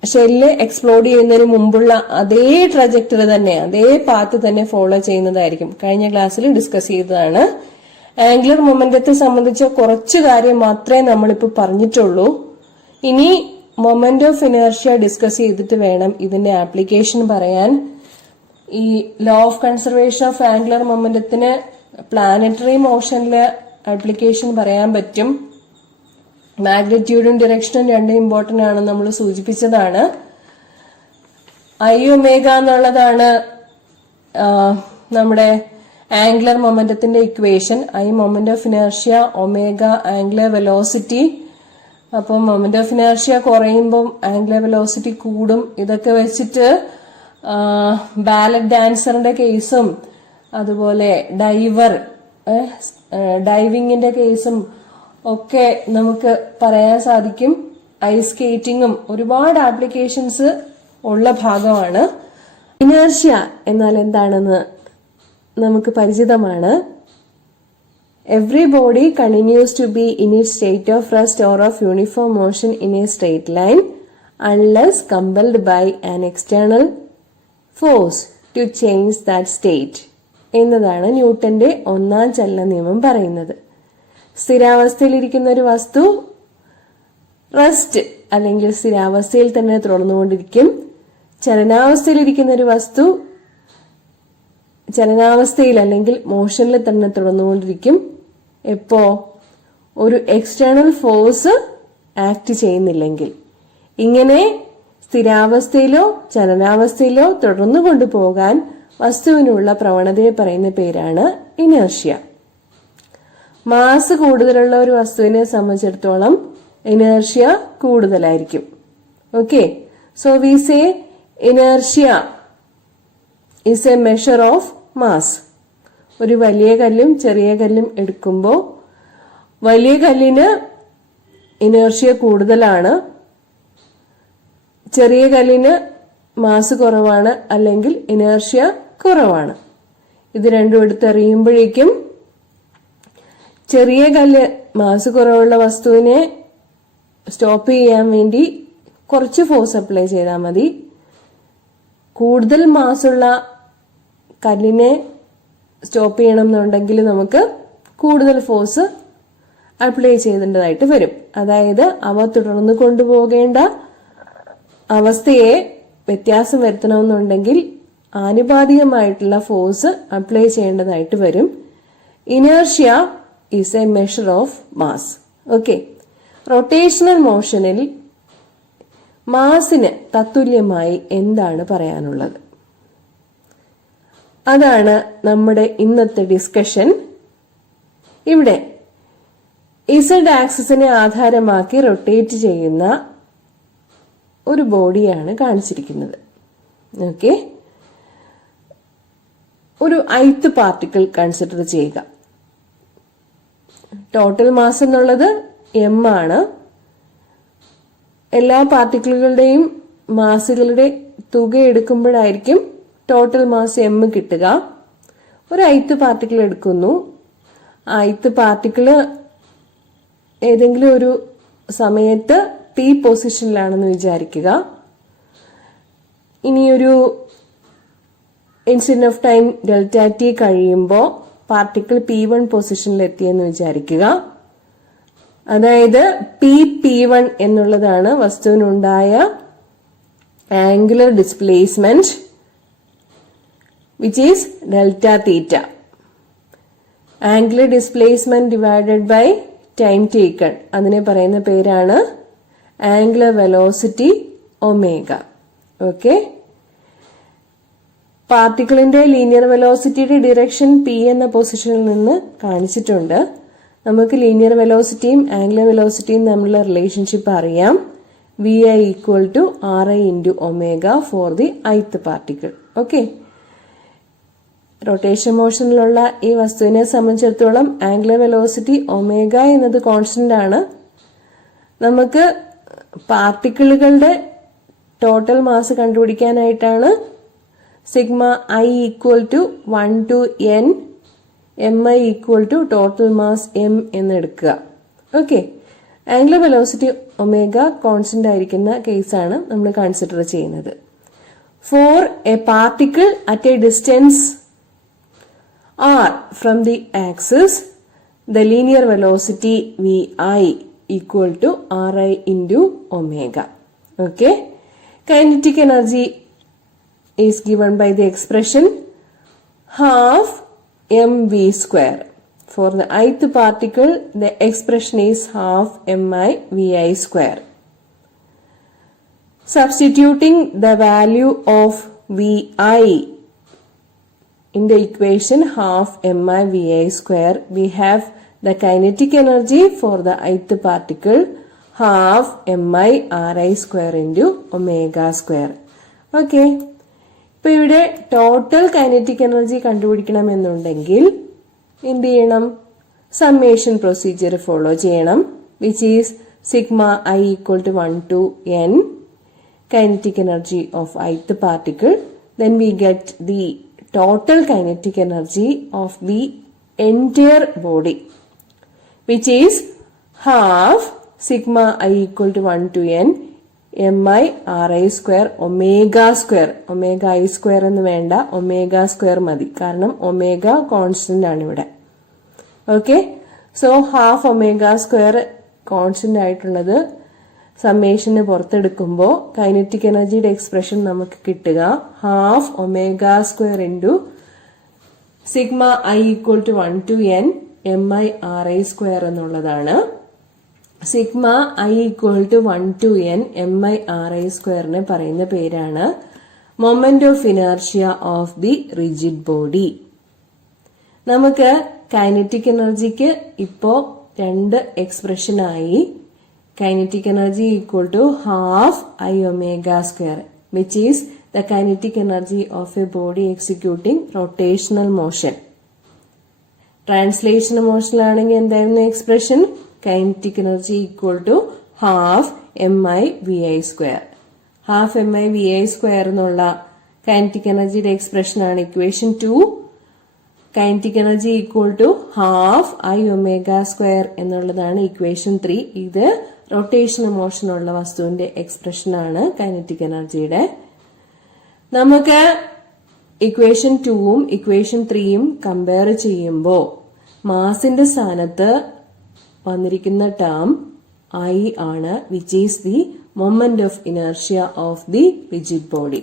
ഷെല്ല് എക്സ്പ്ലോഡ് ചെയ്യുന്നതിന് മുമ്പുള്ള അതേ ട്രജക്ടറി തന്നെ, അതേ പാത്ത് തന്നെ ഫോളോ ചെയ്യുന്നതായിരിക്കും. കഴിഞ്ഞ ക്ലാസ്സിൽ ഡിസ്കസ് ചെയ്തതാണ്. ആംഗുലർ മൊമെന്റത്തെ സംബന്ധിച്ച കുറച്ച് കാര്യം മാത്രമേ നമ്മളിപ്പോ പറഞ്ഞിട്ടുള്ളൂ. ഇനി മൊമെന്റ് ഓഫ് ഇനേർഷ്യ ഡിസ്കസ് ചെയ്തിട്ട് വേണം ഇതിന്റെ ആപ്ലിക്കേഷൻ പറയാൻ. ഈ law of conservation of angular മൊമെന്റത്തിന് പ്ലാനറ്ററി മോഷനിലെ ആപ്ലിക്കേഷൻ പറയാൻ പറ്റും. മാഗ്നിറ്റ്യൂഡും ഡിറക്ഷനും രണ്ടും ഇമ്പോർട്ടന്റ് ആണ്, നമ്മൾ സൂചിപ്പിച്ചതാണ്. ഐ ഒമേഗ എന്നുള്ളതാണ് നമ്മുടെ ആംഗുലർ മൊമെന്റത്തിന്റെ equation. I moment of inertia, omega angular velocity. അപ്പം മൊമെന്റ് ഓഫ് ഇനേർഷ്യ കുറയുമ്പം ആംഗുലർ വെലോസിറ്റി കൂടും. ഇതൊക്കെ വെച്ചിട്ട് ബാലറ്റ് ഡാൻസറിന്റെ കേസും അതുപോലെ ഡൈവിങ്ങിന്റെ കേസും ഒക്കെ നമുക്ക് പറയാൻ സാധിക്കും. ഐസ് സ്കേറ്റിങ്ങും ഒരുപാട് ആപ്ലിക്കേഷൻസ് ഉള്ള ഭാഗമാണ്. ഇനേർഷ്യ എന്നാൽ എന്താണെന്ന് നമുക്ക് പരിചിതമാണ്. Every body continues to be in its state of rest or of uniform motion in a straight line unless compelled by an external force to change that state എന്നതാണ് ന്യൂട്ടന്റെ ഒന്നാം ചലന നിയമം പറയുന്നത്. സ്ഥിരാവസ്ഥയിലിരിക്കുന്ന ഒരു വസ്തു റെസ്റ്റ് അല്ലെങ്കിൽ സ്ഥിരാവസ്ഥയിൽ തന്നെ തുടർന്നുകൊണ്ടിരിക്കും. ചലനാവസ്ഥയിലിരിക്കുന്ന ഒരു വസ്തു ചലനാവസ്ഥയിൽ അല്ലെങ്കിൽ മോഷനിൽ തന്നെ തുടർന്നുകൊണ്ടിരിക്കും. എപ്പോ? ഒരു എക്സ്റ്റേണൽ ഫോഴ്സ് ആക്ട് ചെയ്യുന്നില്ലെങ്കിൽ. ഇങ്ങനെ സ്ഥിരാവസ്ഥയിലോ ചലനാവസ്ഥയിലോ തുടർന്നു കൊണ്ടുപോകാൻ വസ്തുവിനുള്ള പ്രവണതയെ പറയുന്ന പേരാണ് ഇനേർഷ്യ. മാസ് കൂടുതലുള്ള ഒരു വസ്തുവിനെ സംബന്ധിച്ചിടത്തോളം ഇനേർഷ്യ കൂടുതലായിരിക്കും. Okay, so we say inertia is A measure of mass. ഒരു വലിയ കല്ലും ചെറിയ കല്ലും എടുക്കുമ്പോൾ വലിയ കല്ലിന് ഇനേർഷ്യ കൂടുതലാണ്, ചെറിയ കല്ലിന് മാസ് കുറവാണ് അല്ലെങ്കിൽ ഇനേർഷ്യ കുറവാണ്. ഇത് രണ്ടും എടുത്തെറിയുമ്പോഴേക്കും ചെറിയ കല്ല് മാസ് കുറവുള്ള വസ്തുവിനെ സ്റ്റോപ്പ് ചെയ്യാൻ വേണ്ടി കുറച്ച് ഫോഴ്സ് അപ്ലൈ ചെയ്താൽ മതി. കൂടുതൽ മാസുള്ള കല്ലിനെ സ്റ്റോപ്പ് ചെയ്യണം എന്നുണ്ടെങ്കിൽ നമുക്ക് കൂടുതൽ ഫോഴ്സ് അപ്ലൈ ചെയ്യേണ്ടതായിട്ട് വരും. അതായത് അവ തുടർന്ന് കൊണ്ടുപോകേണ്ട അവസ്ഥയെ വ്യത്യാസം വരുത്തണമെന്നുണ്ടെങ്കിൽ ആനുപാതികമായിട്ടുള്ള ഫോഴ്സ് അപ്ലൈ ചെയ്യേണ്ടതായിട്ട് വരും. Inertia is a measure of mass. Okay, rotational മോഷനിൽ മാസിന് തത്തുല്യമായി എന്താണ് പറയാനുള്ളത്? അതാണ് നമ്മുടെ ഇന്നത്തെ ഡിസ്കഷൻ. ഇവിടെ ഇസഡ് ആക്സിസിനെ ആധാരമാക്കി റൊട്ടേറ്റ് ചെയ്യുന്ന ഒരു ബോഡിയാണ് കാണിച്ചിരിക്കുന്നത്. ഓക്കെ, ഒരു ith പാർട്ടിക്കിൾ കൺസിഡർ ചെയ്യുക. ടോട്ടൽ മാസ് എന്നുള്ളത് m ആണ്. എല്ലാ പാർട്ടിക്കിളുകളുടെയും മാസുകളുടെ തുക എടുക്കുമ്പോഴായിരിക്കും ടോട്ടൽ മാസ് m കിട്ടുക. ഒരു ith പാർട്ടിക്കിൾ എടുക്കുന്നു. ആ ith പാർട്ടിക്കിള് ഏതെങ്കിലും ഒരു സമയത്ത് p പൊസിഷനിലാണെന്ന് വിചാരിക്കുക. ഇനിയൊരു instant of time delta t കഴിയുമ്പോൾ പാർട്ടിക്കിൾ p1 പൊസിഷനിൽ എത്തിയെന്ന് വിചാരിക്കുക. അതായത് p1 എന്നുള്ളതാണ് വസ്തുവിനുണ്ടായ angular displacement which is delta theta. Angular displacement divided by time taken. അതിനെ പറയുന്ന പേരാണ് angular velocity omega. ഓക്കെ, പാർട്ടിക്കിളിന്റെ ലീനിയർ വെലോസിറ്റിയുടെ ഡിറക്ഷൻ p എന്ന പൊസിഷനിൽ നിന്ന് കാണിച്ചിട്ടുണ്ട്. നമുക്ക് ലീനിയർ വെലോസിറ്റിയും ആംഗുലർ വെലോസിറ്റിയും തമ്മിലുള്ള റിലേഷൻഷിപ്പ് അറിയാം. vi equal to ri into omega for the ith particle. Okay, rotation മോഷനിലുള്ള ഈ വസ്തുവിനെ സംബന്ധിച്ചിടത്തോളം ആംഗുലർ വെലോസിറ്റി ഒമേഗ എന്നത് കോൺസ്റ്റന്റ് ആണ്. നമുക്ക് പാർട്ടിക്കിളുകളുടെ ടോട്ടൽ മാസ് കണ്ടുപിടിക്കാനായിട്ടാണ് sigma i equal to 1 to n mi equal to total mass m എന്ന് എടുക്കുക. Okay, angular velocity omega constant ആയിരിക്കുന്ന കേസാണ് നമ്മൾ കൺസിഡർ ചെയ്യുന്നത്. For a particle at a distance r from the axis, the linear velocity vi equal to ri into omega. Okay, kinetic energy is given by the expression half mv square. For the ith particle, the expression is half mi vi square. Substituting the value of vi in the equation half mi vi square, we have the kinetic energy for the ith particle half mi ri square into omega square. Okay, ഇപ്പൊ ഇവിടെ total kinetic energy കണ്ടുപിടിക്കണമെന്നുണ്ടെങ്കിൽ എന്ത് ചെയ്യണം? Summation procedure follow ചെയ്യണം, which is sigma I equal to 1 to n kinetic energy of ith particle. Then we get the total kinetic energy of the entire body, which is half sigma I equal to 1 to n mi ri square omega square. Omega I square എന്ന് വേണ്ട, omega square മതി, കാരണം omega constant ആണ് ഇവിടെ. Okay, so half omega square constant ആയിട്ടുള്ളത് സമ്മേഷന് പുറത്തെടുക്കുമ്പോൾ kinetic എനർജിയുടെ എക്സ്പ്രഷൻ നമുക്ക് കിട്ടുക half omega square into sigma I equal to 1 to n mi ri square എന്നുള്ളതാണ്. Sigma I equal to 1 to n mi ri സ്ക്വയറിനെ പറയുന്ന പേരാണ് moment of inertia of the rigid body. നമുക്ക് കൈനറ്റിക് എനർജിക്ക് ഇപ്പോ രണ്ട് എക്സ്പ്രഷനായി. Kinetic energy equal to half I omega square, which is the kinetic energy of a body executing rotational motion. Translational motion ആണെങ്കിൽ എന്തായിരുന്നു expression? Kinetic energy equal to half mi vi square. Half mi vi square എന്നുള്ള kinetic energyയുടെ expression ആണ് equation 2. Kinetic energy equal to half I omega square എന്നുള്ളതാണ് equation 3. ഇത് rotational motion ഉള്ള വസ്തുവിന്റെ expression ആണ് kinetic എനർജിയുടെ. നമുക്ക് ഇക്വേഷൻ 2ഉം ഇക്വേഷൻ 3യും കമ്പയർ ചെയ്യുമ്പോൾ മാസിന്റെ സ്ഥാനത്ത് വന്നിരിക്കുന്ന ടേം I ആണ്, which is the moment of inertia of the rigid body.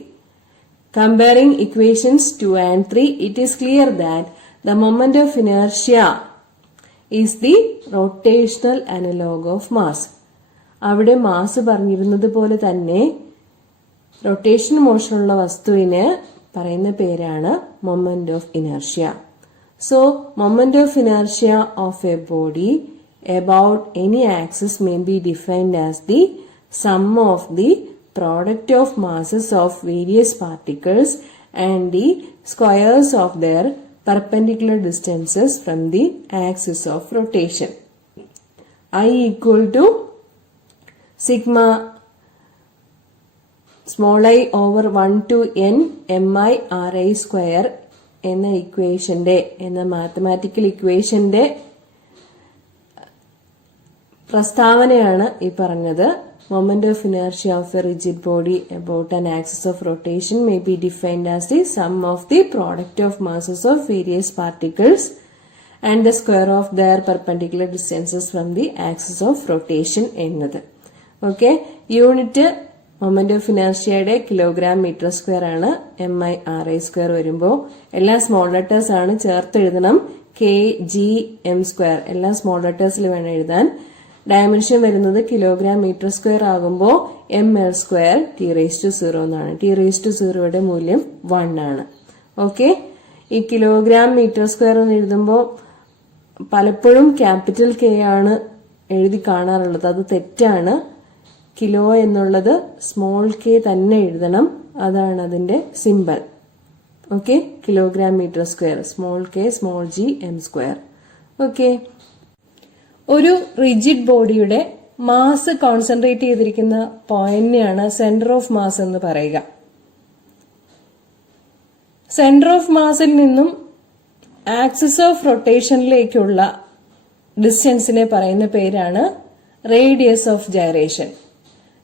Comparing equations 2 and 3, it is clear that the moment of inertia is the rotational analog of mass. അവിടെ mass പറഞ്ഞിരുന്നത് പോലെ തന്നെ rotation മോഷനുള്ള വസ്തുവിന് പറയുന്ന പേരാണ് moment of inertia. So moment of inertia of A body about any axis may be defined as the sum of the product of masses of various particles and the squares of their perpendicular distances from the axis of rotation. I equal to sigma small I over 1 to n mi ri square എന്ന ഇക്വേഷന്റെ എന്ന mathematical ഇക്വേഷന്റെ പ്രസ്താവനയാണ് ഈ പറഞ്ഞത്. Moment of inertia of a rigid body about an axis of rotation may be defined as the sum of the product of masses of various particles and the square of their perpendicular distances from the axis of rotation എന്നത്. Okay, unit moment of ഇനർഷ്യയുടെ kilogram metre square ആണ്. mi ri square വരുമ്പോൾ എല്ലാ small letters ആണ് ചേർത്ത് എഴുതണം. kg m square എല്ലാ small ലെറ്റേഴ്സിൽ വേണം എഴുതാൻ. ഡയമെൻഷൻ വരുന്നത് കിലോഗ്രാം മീറ്റർ സ്ക്വയർ ആകുമ്പോൾ ml സ്ക്വയർ t⁻0 എന്നാണ്. t⁻0യുടെ മൂല്യം 1 ആണ്. ഓക്കെ, ഈ കിലോഗ്രാം മീറ്റർ സ്ക്വയർ എന്ന് എഴുതുമ്പോൾ പലപ്പോഴും ക്യാപിറ്റൽ K ആണ് എഴുതി കാണാറുള്ളത്. അത് തെറ്റാണ്. കിലോ എന്നുള്ളത് സ്മോൾ k തന്നെ എഴുതണം. അതാണ് അതിന്റെ symbol. Okay, kilogram metre square small k small g m square. Okay, ഒരു റിജിഡ് ബോഡിയുടെ മാസ് കോൺസെൻട്രേറ്റ് ചെയ്തിരിക്കുന്ന പോയിന്റിനെയാണ് സെന്റർ ഓഫ് മാസ് എന്ന് പറയുക. സെന്റർ ഓഫ് മാസിൽ നിന്നും ആക്സിസ് ഓഫ് റൊട്ടേഷനിലേക്കുള്ള ഡിസ്റ്റൻസിനെ പറയുന്ന പേരാണ് റേഡിയസ് ഓഫ് ഗൈറേഷൻ.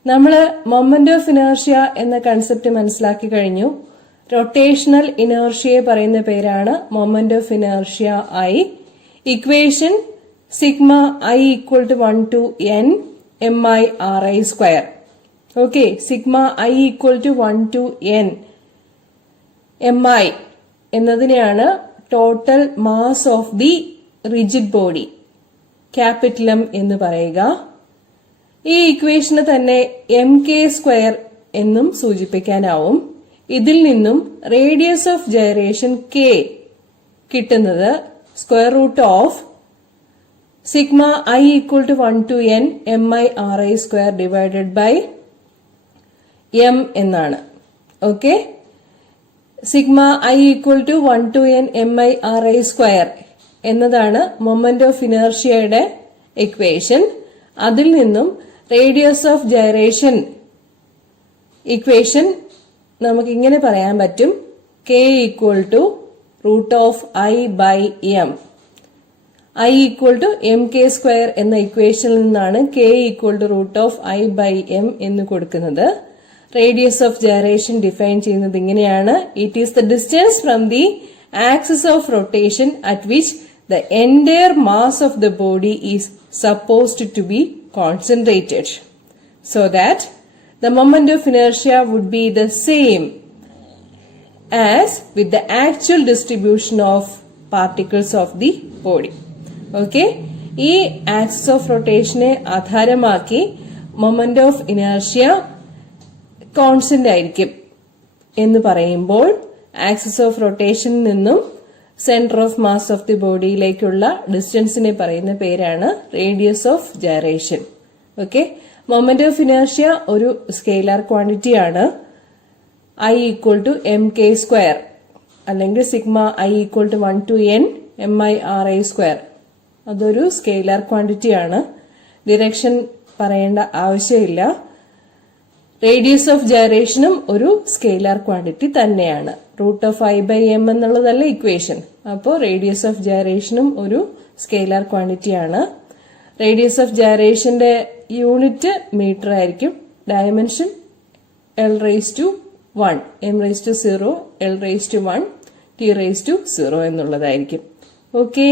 നമ്മൾ മൊമെന്റ് ഓഫ് ഇനേർഷ്യ എന്ന കൺസെപ്റ്റ് മനസ്സിലാക്കി കഴിഞ്ഞു. റൊട്ടേഷണൽ ഇനേർഷ്യയെ പറയുന്ന പേരാണ് moment of inertia I. Equation sigma I equal to 1 to n mi/ri square. Okay, sigma I equal to 1 to n mi എന്നതിനെയാണ് total mass of the rigid body, capital M എന്ന് പറയുക. ഈ ഇക്വേഷന് തന്നെ mk² എന്നും സൂചിപ്പിക്കാനാവും. ഇതിൽ നിന്നും റേഡിയസ് ഓഫ് ഗൈറേഷൻ k കിട്ടുന്നത് square root of sigma I equal to 1 to n mi/ri square divided by m എന്നാണ്. Okay, sigma I equal to 1 to n mi/ri square എന്നതാണ് മൊമെന്റ് ഓഫ് ഇനേർഷ്യയുടെ ഇക്വേഷൻ. അതിൽ നിന്നും റേഡിയസ് ഓഫ് ഗൈറേഷൻ ഇക്വേഷൻ നമുക്ക് ഇങ്ങനെ പറയാൻ പറ്റും, k equal to root of I by M. I equal to mk² എന്ന ഇക്വേഷനിൽ നിന്നാണ് k equal to root of I by M എന്ന് കൊടുക്കുന്നത്. റേഡിയസ് ഓഫ് ഗൈറേഷൻ ഡിഫൈൻ ചെയ്യുന്നത് ഇങ്ങനെയാണ്: it is the distance from the axis of rotation at which the entire mass of the body is supposed to be concentrated, so that the moment of inertia would be the same as with the actual distribution of particles of the body. Okay, ഈ axis of റൊട്ടേഷനെ ആധാരമാക്കി moment of inertia constant ആയിരിക്കും എന്ന് പറയുമ്പോൾ axis of റൊട്ടേഷനിൽ നിന്നും centre of mass of the ബോഡിയിലേക്കുള്ള ഡിസ്റ്റൻസിനെ പറയുന്ന പേരാണ് radius of gyration. Okay, moment of inertia ഒരു സ്കെയിലാർ ക്വാണ്ടിറ്റി ആണ്. ഐ ഈക്വൽ ടു mk² അല്ലെങ്കിൽ sigma I equal to 1 to n mi/ri square. അതൊരു സ്കെയിലാർ ക്വാണ്ടിറ്റി ആണ്. ഡിറക്ഷൻ പറയേണ്ട ആവശ്യമില്ല. റേഡിയസ് ഓഫ് ഗൈറേഷനും ഒരു സ്കെയിലാർ ക്വാണ്ടിറ്റി തന്നെയാണ്. Root of I by M എന്നുള്ളതല്ല ഇക്വേഷൻ. അപ്പോൾ റേഡിയസ് ഓഫ് ഗൈറേഷനും ഒരു സ്കെയിലാർ ക്വാണ്ടിറ്റി ആണ്. റേഡിയസ് ഓഫ് ഗൈറേഷന്റെ യൂണിറ്റ് മീറ്റർ ആയിരിക്കും. Dimension l⁻⁴, m⁻�0, l⁻⁴, t⁻�0 എന്നുള്ളതായിരിക്കും. Okay,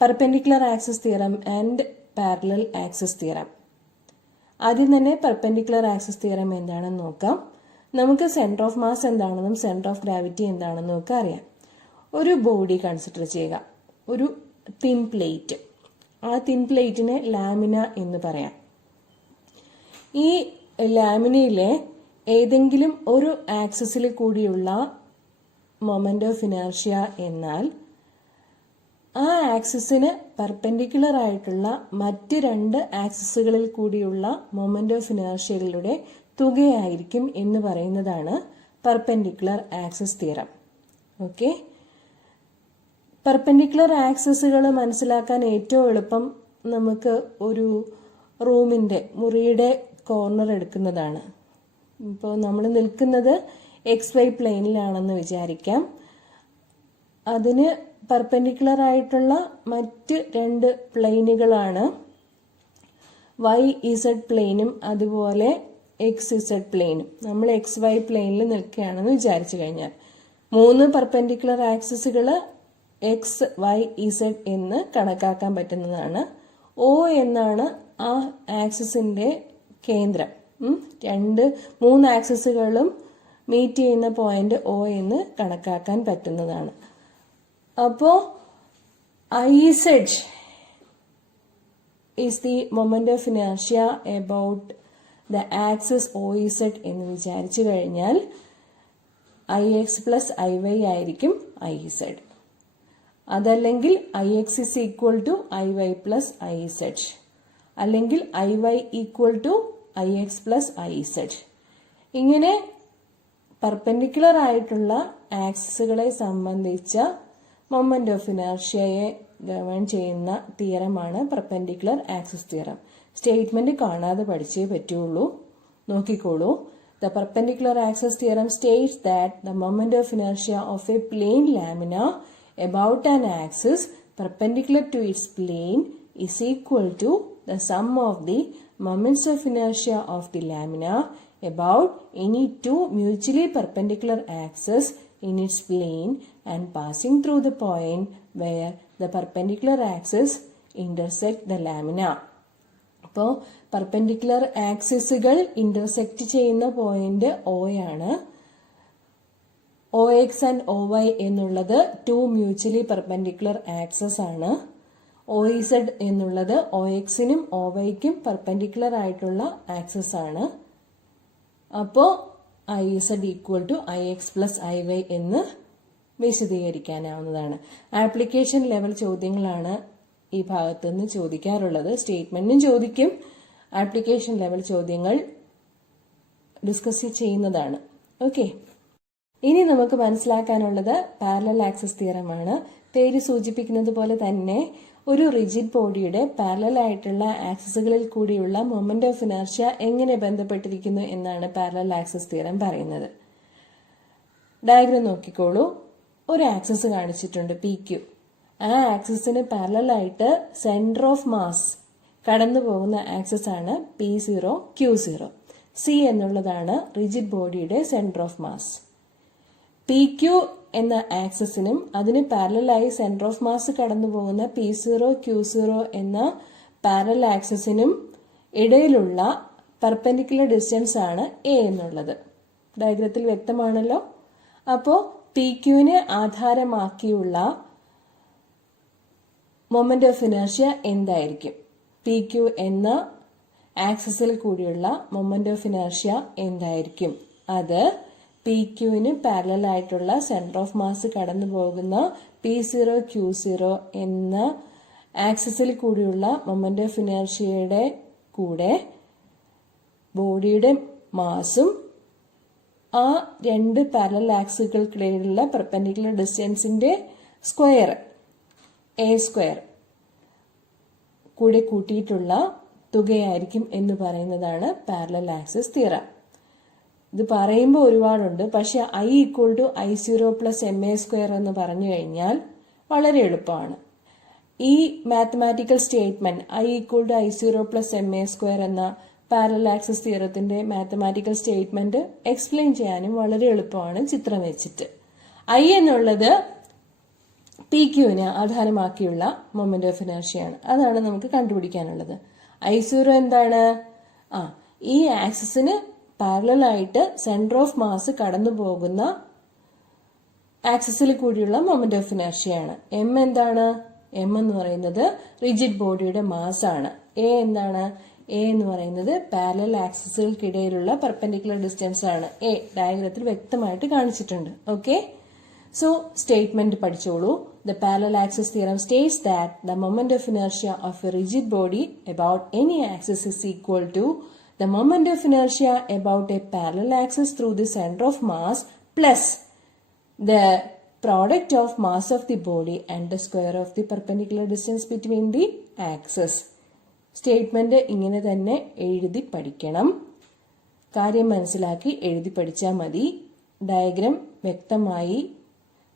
perpendicular axis theorem and parallel axis theorem. ആദ്യം തന്നെ പെർപെൻഡിക്കുലർ ആക്സിസ് തിയറം എന്താണെന്ന് നോക്കാം. നമുക്ക് സെന്റർ ഓഫ് മാസ് എന്താണെന്നും സെന്റർ ഓഫ് ഗ്രാവിറ്റി എന്താണെന്നും ഒക്കെ അറിയാം. ഒരു ബോഡി കൺസിഡർ ചെയ്യുക, ഒരു തിൻ പ്ലേറ്റ്. ആ തിൻ പ്ലേറ്റിനെ ലാമിന എന്ന് പറയാം. ഈ ലാമിനയിലെ ഏതെങ്കിലും ഒരു ആക്സിസിൽ കൂടിയുള്ള മൊമെന്റ് ഓഫ് ഇനേർഷ്യ എന്നാൽ ആ ആക്സിസിന് പെർപെൻഡിക്കുലർ ആയിട്ടുള്ള മറ്റ് രണ്ട് ആക്സിസുകളിൽ കൂടിയുള്ള മൊമെന്റ് ഓഫ് ഇനേർഷ്യകളുടെ തുകയായിരിക്കും എന്ന് പറയുന്നതാണ് perpendicular axis theorem. Okay, perpendicular ആക്സിസുകൾ മനസ്സിലാക്കാൻ ഏറ്റവും എളുപ്പം നമുക്ക് ഒരു മുറിയുടെ കോർണർ എടുക്കുന്നതാണ്. ഇപ്പോൾ നമ്മൾ നിൽക്കുന്നത് XY പ്ലെയിനിലാണെന്ന് വിചാരിക്കാം. അതിന് പെർപെൻഡിക്കുലർ ആയിട്ടുള്ള മറ്റ് രണ്ട് പ്ലെയിനുകളാണ് YZ പ്ലെയിനും അതുപോലെ XZ പ്ലെയിനും. നമ്മൾ XY പ്ലെയിനിൽ നിൽക്കുകയാണെന്ന് വിചാരിച്ചു കഴിഞ്ഞാൽ 3 പെർപെൻഡിക്കുലർ ആക്സിസുകൾ XYZ എന്ന് കണക്കാക്കാൻ പറ്റുന്നതാണ്. O എന്നാണ് ആ ആക്സിസിന്റെ കേന്ദ്രം. 3 ആക്സിസുകളും മീറ്റ് ചെയ്യുന്ന പോയിന്റ് O എന്ന് കണക്കാക്കാൻ പറ്റുന്നതാണ്. അപ്പോൾ IZ is the moment of inertia about the axis OZ എന്ന് വിചാരിച്ചു കഴിഞ്ഞാൽ IX plus IY ആയിരിക്കും IZ. അതല്ലെങ്കിൽ IX is equal to IY plus IZ, അല്ലെങ്കിൽ IY equal to IX plus IZ. ഇങ്ങനെ പെർപെൻഡിക്കുലർ ആയിട്ടുള്ള ആക്സിസുകളെ സംബന്ധിച്ച മൊമെന്റ് ഓഫ് ഇനേർഷ്യയെ ഗവേൺ ചെയ്യുന്ന തിയറമാണ് പെർപെൻഡിക്കുലർ ആക്സിസ് തിയറം. സ്റ്റേറ്റ്മെന്റ് കാണാതെ പഠിച്ചേ പറ്റുള്ളൂ. നോക്കിക്കോളൂ. The perpendicular axis theorem states that the moment of inertia of a plane lamina about an axis perpendicular to its plane is equal to the sum of the moments of inertia of the lamina about any two mutually perpendicular axes in its plane and passing through the point where the perpendicular axes intersect the lamina. അപ്പോൾ perpendicular ആക്സിസുകൾ intersect ചെയ്യുന്ന point O ആണ്. OX and OY എന്നുള്ളത് to mutually perpendicular access ആണ്. OZ എന്നുള്ളത് OXനും OYക്കും perpendicular ആയിട്ടുള്ള access ആണ്. അപ്പോൾ IZ equal to IX plus IY എന്ന് വിശദീകരിക്കാനാവുന്നതാണ്. ആപ്ലിക്കേഷൻ ലെവൽ ചോദ്യങ്ങളാണ് ഈ ഭാഗത്ത് നിന്ന് ചോദിക്കാറുള്ളത്. സ്റ്റേറ്റ്മെന്റും ചോദിക്കും, ആപ്ലിക്കേഷൻ ലെവൽ ചോദ്യങ്ങൾ ഡിസ്കസ് ചെയ്യുന്നതാണ്. ഓക്കെ, ഇനി നമുക്ക് മനസ്സിലാക്കാനുള്ളത് പാരലൽ ആക്സിസ് തിയറമാണ്. പേര് സൂചിപ്പിക്കുന്നത് പോലെ തന്നെ ഒരു റിജിഡ് ബോഡിയുടെ പാരലൽ ആയിട്ടുള്ള ആക്സിസുകളിൽ കൂടിയുള്ള മൊമെന്റ് ഓഫ് ഇനർഷ്യ എങ്ങനെ ബന്ധപ്പെട്ടിരിക്കുന്നു എന്നാണ് പാരലൽ ആക്സിസ് തിയറം പറയുന്നത്. ഡയഗ്രം നോക്കിക്കോളൂ. ഒരു ആക്സിസ് കാണിച്ചിട്ടുണ്ട് PQ. ആ ആക്സിസിന് പാരലലായിട്ട് സെന്റർ ഓഫ് മാസ് കടന്നു പോകുന്ന ആക്സിസ് ആണ് P0 Q0. C എന്നുള്ളതാണ് റിജിഡ് ബോഡിയുടെ സെന്റർ ഓഫ് മാസ്. PQ എന്ന ആക്സിസിനും അതിന് പാരലലായി സെന്റർ ഓഫ് മാസ് കടന്നു പോകുന്ന P0 Q0 എന്ന പാരലൽ ആക്സിസിനും ഇടയിലുള്ള പെർപെൻഡിക്കുലർ ഡിസ്റ്റൻസ് ആണ് A എന്നുള്ളത്. ഡയഗ്രത്തിൽ വ്യക്തമാണല്ലോ. അപ്പോൾ PQവിനെ ആധാരമാക്കിയുള്ള മൊമെന്റ് ഓഫ് ഇനർഷ്യ എന്തായിരിക്കും? PQ എന്ന ആക്സിസിൽ കൂടിയുള്ള മൊമെന്റ് ഓഫ് ഇനർഷ്യ എന്തായിരിക്കും? അത് PQവിന് പാരലൽ ആയിട്ടുള്ള സെന്റർ ഓഫ് മാസ് കടന്നു പോകുന്ന P0 Q0 എന്ന ആക്സിസിൽ കൂടിയുള്ള മൊമെന്റ് ഓഫ് ഇനർഷ്യയുടെ കൂടെ ബോഡിയുടെ മാസും ആ രണ്ട് പാരലൽ ആക്സിസുകൾക്കിടയിലുള്ള പെർപെൻഡിക്കുലർ ഡിസ്റ്റൻസിന്റെ സ്ക്വയർ A² കൂടെ കൂട്ടിയിട്ടുള്ള തുകയായിരിക്കും എന്ന് പറയുന്നതാണ് പാരലൽ ആക്സിസ് തിയറം. ഇത് പറയുമ്പോൾ ഒരുപാടുണ്ട്, പക്ഷെ I equal to I0 plus MA² എന്ന് പറഞ്ഞു കഴിഞ്ഞാൽ വളരെ എളുപ്പമാണ്. ഈ mathematical statement I equal to I0 plus MA² എന്ന പാരലൽ ആക്സിസ് തിയറത്തിന്റെ മാത്തമാറ്റിക്കൽ സ്റ്റേറ്റ്മെന്റ് എക്സ്പ്ലെയിൻ ചെയ്യാനും വളരെ എളുപ്പമാണ് ചിത്രം വെച്ചിട്ട്. I എന്നുള്ളത് PQവിനെ ആധാരമാക്കിയുള്ള മൊമെന്റ് ഓഫ് ഇനർഷ്യയാണ്. അതാണ് നമുക്ക് കണ്ടുപിടിക്കാനുള്ളത്. I0 എന്താണ്? ഈ ആക്സിസിന് പാരലൽ ആയിട്ട് സെന്റർ ഓഫ് മാസ് കടന്നു പോകുന്ന ആക്സിസിൽ കൂടിയുള്ള മൊമെന്റ് ഓഫ് ഇനർഷ്യയാണ്. M എന്താണ്? M എന്ന് പറയുന്നത് റിജിഡ് ബോഡിയുടെ മാസ് ആണ്. A എന്താണ്? A എന്ന് പറയുന്നത് പാരലൽ ആക്സിസുകൾക്കിടയിലുള്ള പെർപെൻഡിക്കുലർ ഡിസ്റ്റൻസ് ആണ്. A ഡയഗ്രത്തിൽ വ്യക്തമായിട്ട് കാണിച്ചിട്ടുണ്ട്. ഓക്കെ, സോ സ്റ്റേറ്റ്മെന്റ് പഠിച്ചോളൂ. The parallel axis theorem states that the moment of inertia of a rigid body about any axis is equal to the moment of inertia about a parallel axis through the center of mass plus the product of mass of the body and the square of the perpendicular distance between the axes. Statement ഇങ്ങനെ തന്നെ എഴുതി പഠിക്കണം. കാര്യം മനസ്സിലാക്കി എഴുതി പഠിച്ചാൽ മതി. Diagram വ്യക്തമായി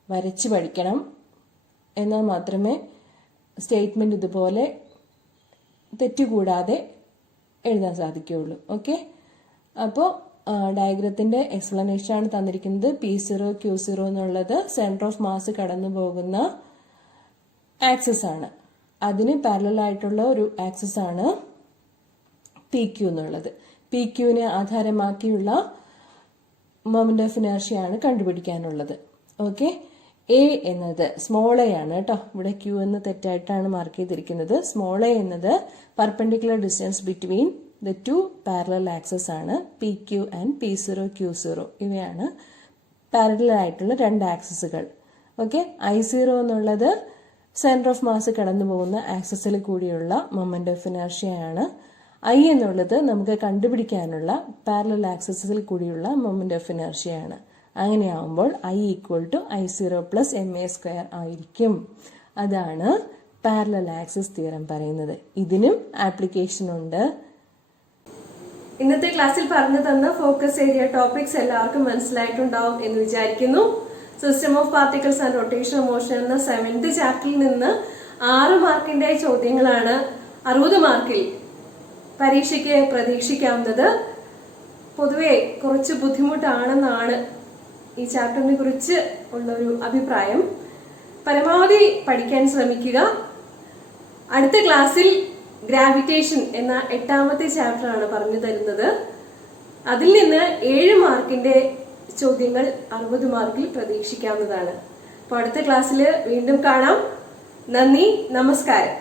വരച്ച് പഠിക്കണം. എന്നാൽ മാത്രമേ സ്റ്റേറ്റ്മെന്റ് ഇതുപോലെ തെറ്റുകൂടാതെ എഴുതാൻ സാധിക്കുകയുള്ളൂ. ഓക്കെ, അപ്പോൾ ഡയഗ്രത്തിന്റെ എക്സ്പ്ലനേഷൻ ആണ് തന്നിരിക്കുന്നത്. P0 Q0 എന്നുള്ളത് സെന്റർ ഓഫ് മാസ് കടന്നു പോകുന്ന ആക്സിസ് ആണ്. അതിന് പാരലൽ ആയിട്ടുള്ള ഒരു ആക്സിസ് ആണ് PQ എന്നുള്ളത്. PQവിനെ ആധാരമാക്കിയുള്ള മൊമെന്റ് ഓഫ് ഇനർഷ്യ ആണ് കണ്ടുപിടിക്കാനുള്ളത്. ഓക്കെ, A എന്നത് സ്മോൾ a ആണ് കേട്ടോ. ഇവിടെ Q എന്ന് തെറ്റായിട്ടാണ് മാർക്ക് ചെയ്തിരിക്കുന്നത്. സ്മോൾ a എന്നത് perpendicular distance between the two parallel access ആണ്. PQ ആൻഡ് P0 Q0 ഇവയാണ് പാരലൽ ആയിട്ടുള്ള രണ്ട് ആക്സസുകൾ. ഓക്കെ, I0 എന്നുള്ളത് സെന്റർ ഓഫ് മാസ് കടന്നു പോകുന്ന ആക്സസിൽ കൂടിയുള്ള മൊമെന്റ് ഓഫ് ഇനർഷ്യ ആണ്. I എന്നുള്ളത് നമുക്ക് കണ്ടുപിടിക്കാനുള്ള പാരലൽ ആക്സസിൽ കൂടിയുള്ള മൊമെന്റ് ഓഫ് ഇനർഷ്യ ആണ്. അങ്ങനെയാവുമ്പോൾ I equal to I0 plus MA² ആയിരിക്കും. അതാണ് പാരലൽ ആക്സിസ് തിയറം പറയുന്നത്. ഇതിനും ആപ്ലിക്കേഷൻ ഉണ്ട്. ഇന്നത്തെ ക്ലാസ്സിൽ പറഞ്ഞു തന്ന ഫോക്കസ് ഏരിയ ടോപ്പിക്സ് എല്ലാവർക്കും മനസ്സിലായിട്ടുണ്ടാവും എന്ന് വിചാരിക്കുന്നു. System of particles and rotation of motion എന്ന 7th ചാപ്റ്ററിൽ നിന്ന് 6 മാർക്കിന്റെ ചോദ്യങ്ങളാണ് 60 മാർക്കിൽ പരീക്ഷയ്ക്ക് പ്രതീക്ഷിക്കാവുന്നത്. പൊതുവെ കുറച്ച് ബുദ്ധിമുട്ടാണെന്നാണ് ഈ ചാപ്റ്ററിനെ കുറിച്ച് ഉള്ളൊരു അഭിപ്രായം. പരമാവധി പഠിക്കാൻ ശ്രമിക്കുക. അടുത്ത ക്ലാസ്സിൽ ഗ്രാവിറ്റേഷൻ എന്ന 8ാമത്തെ ചാപ്റ്റർ ആണ് പറഞ്ഞു തരുന്നത്. അതിൽ നിന്ന് 7 മാർക്കിന്റെ ചോദ്യങ്ങൾ 60 മാർക്കിൽ പ്രതീക്ഷിക്കാവുന്നതാണ്. അപ്പോൾ അടുത്ത ക്ലാസ്സിൽ വീണ്ടും കാണാം. നന്ദി, നമസ്കാരം.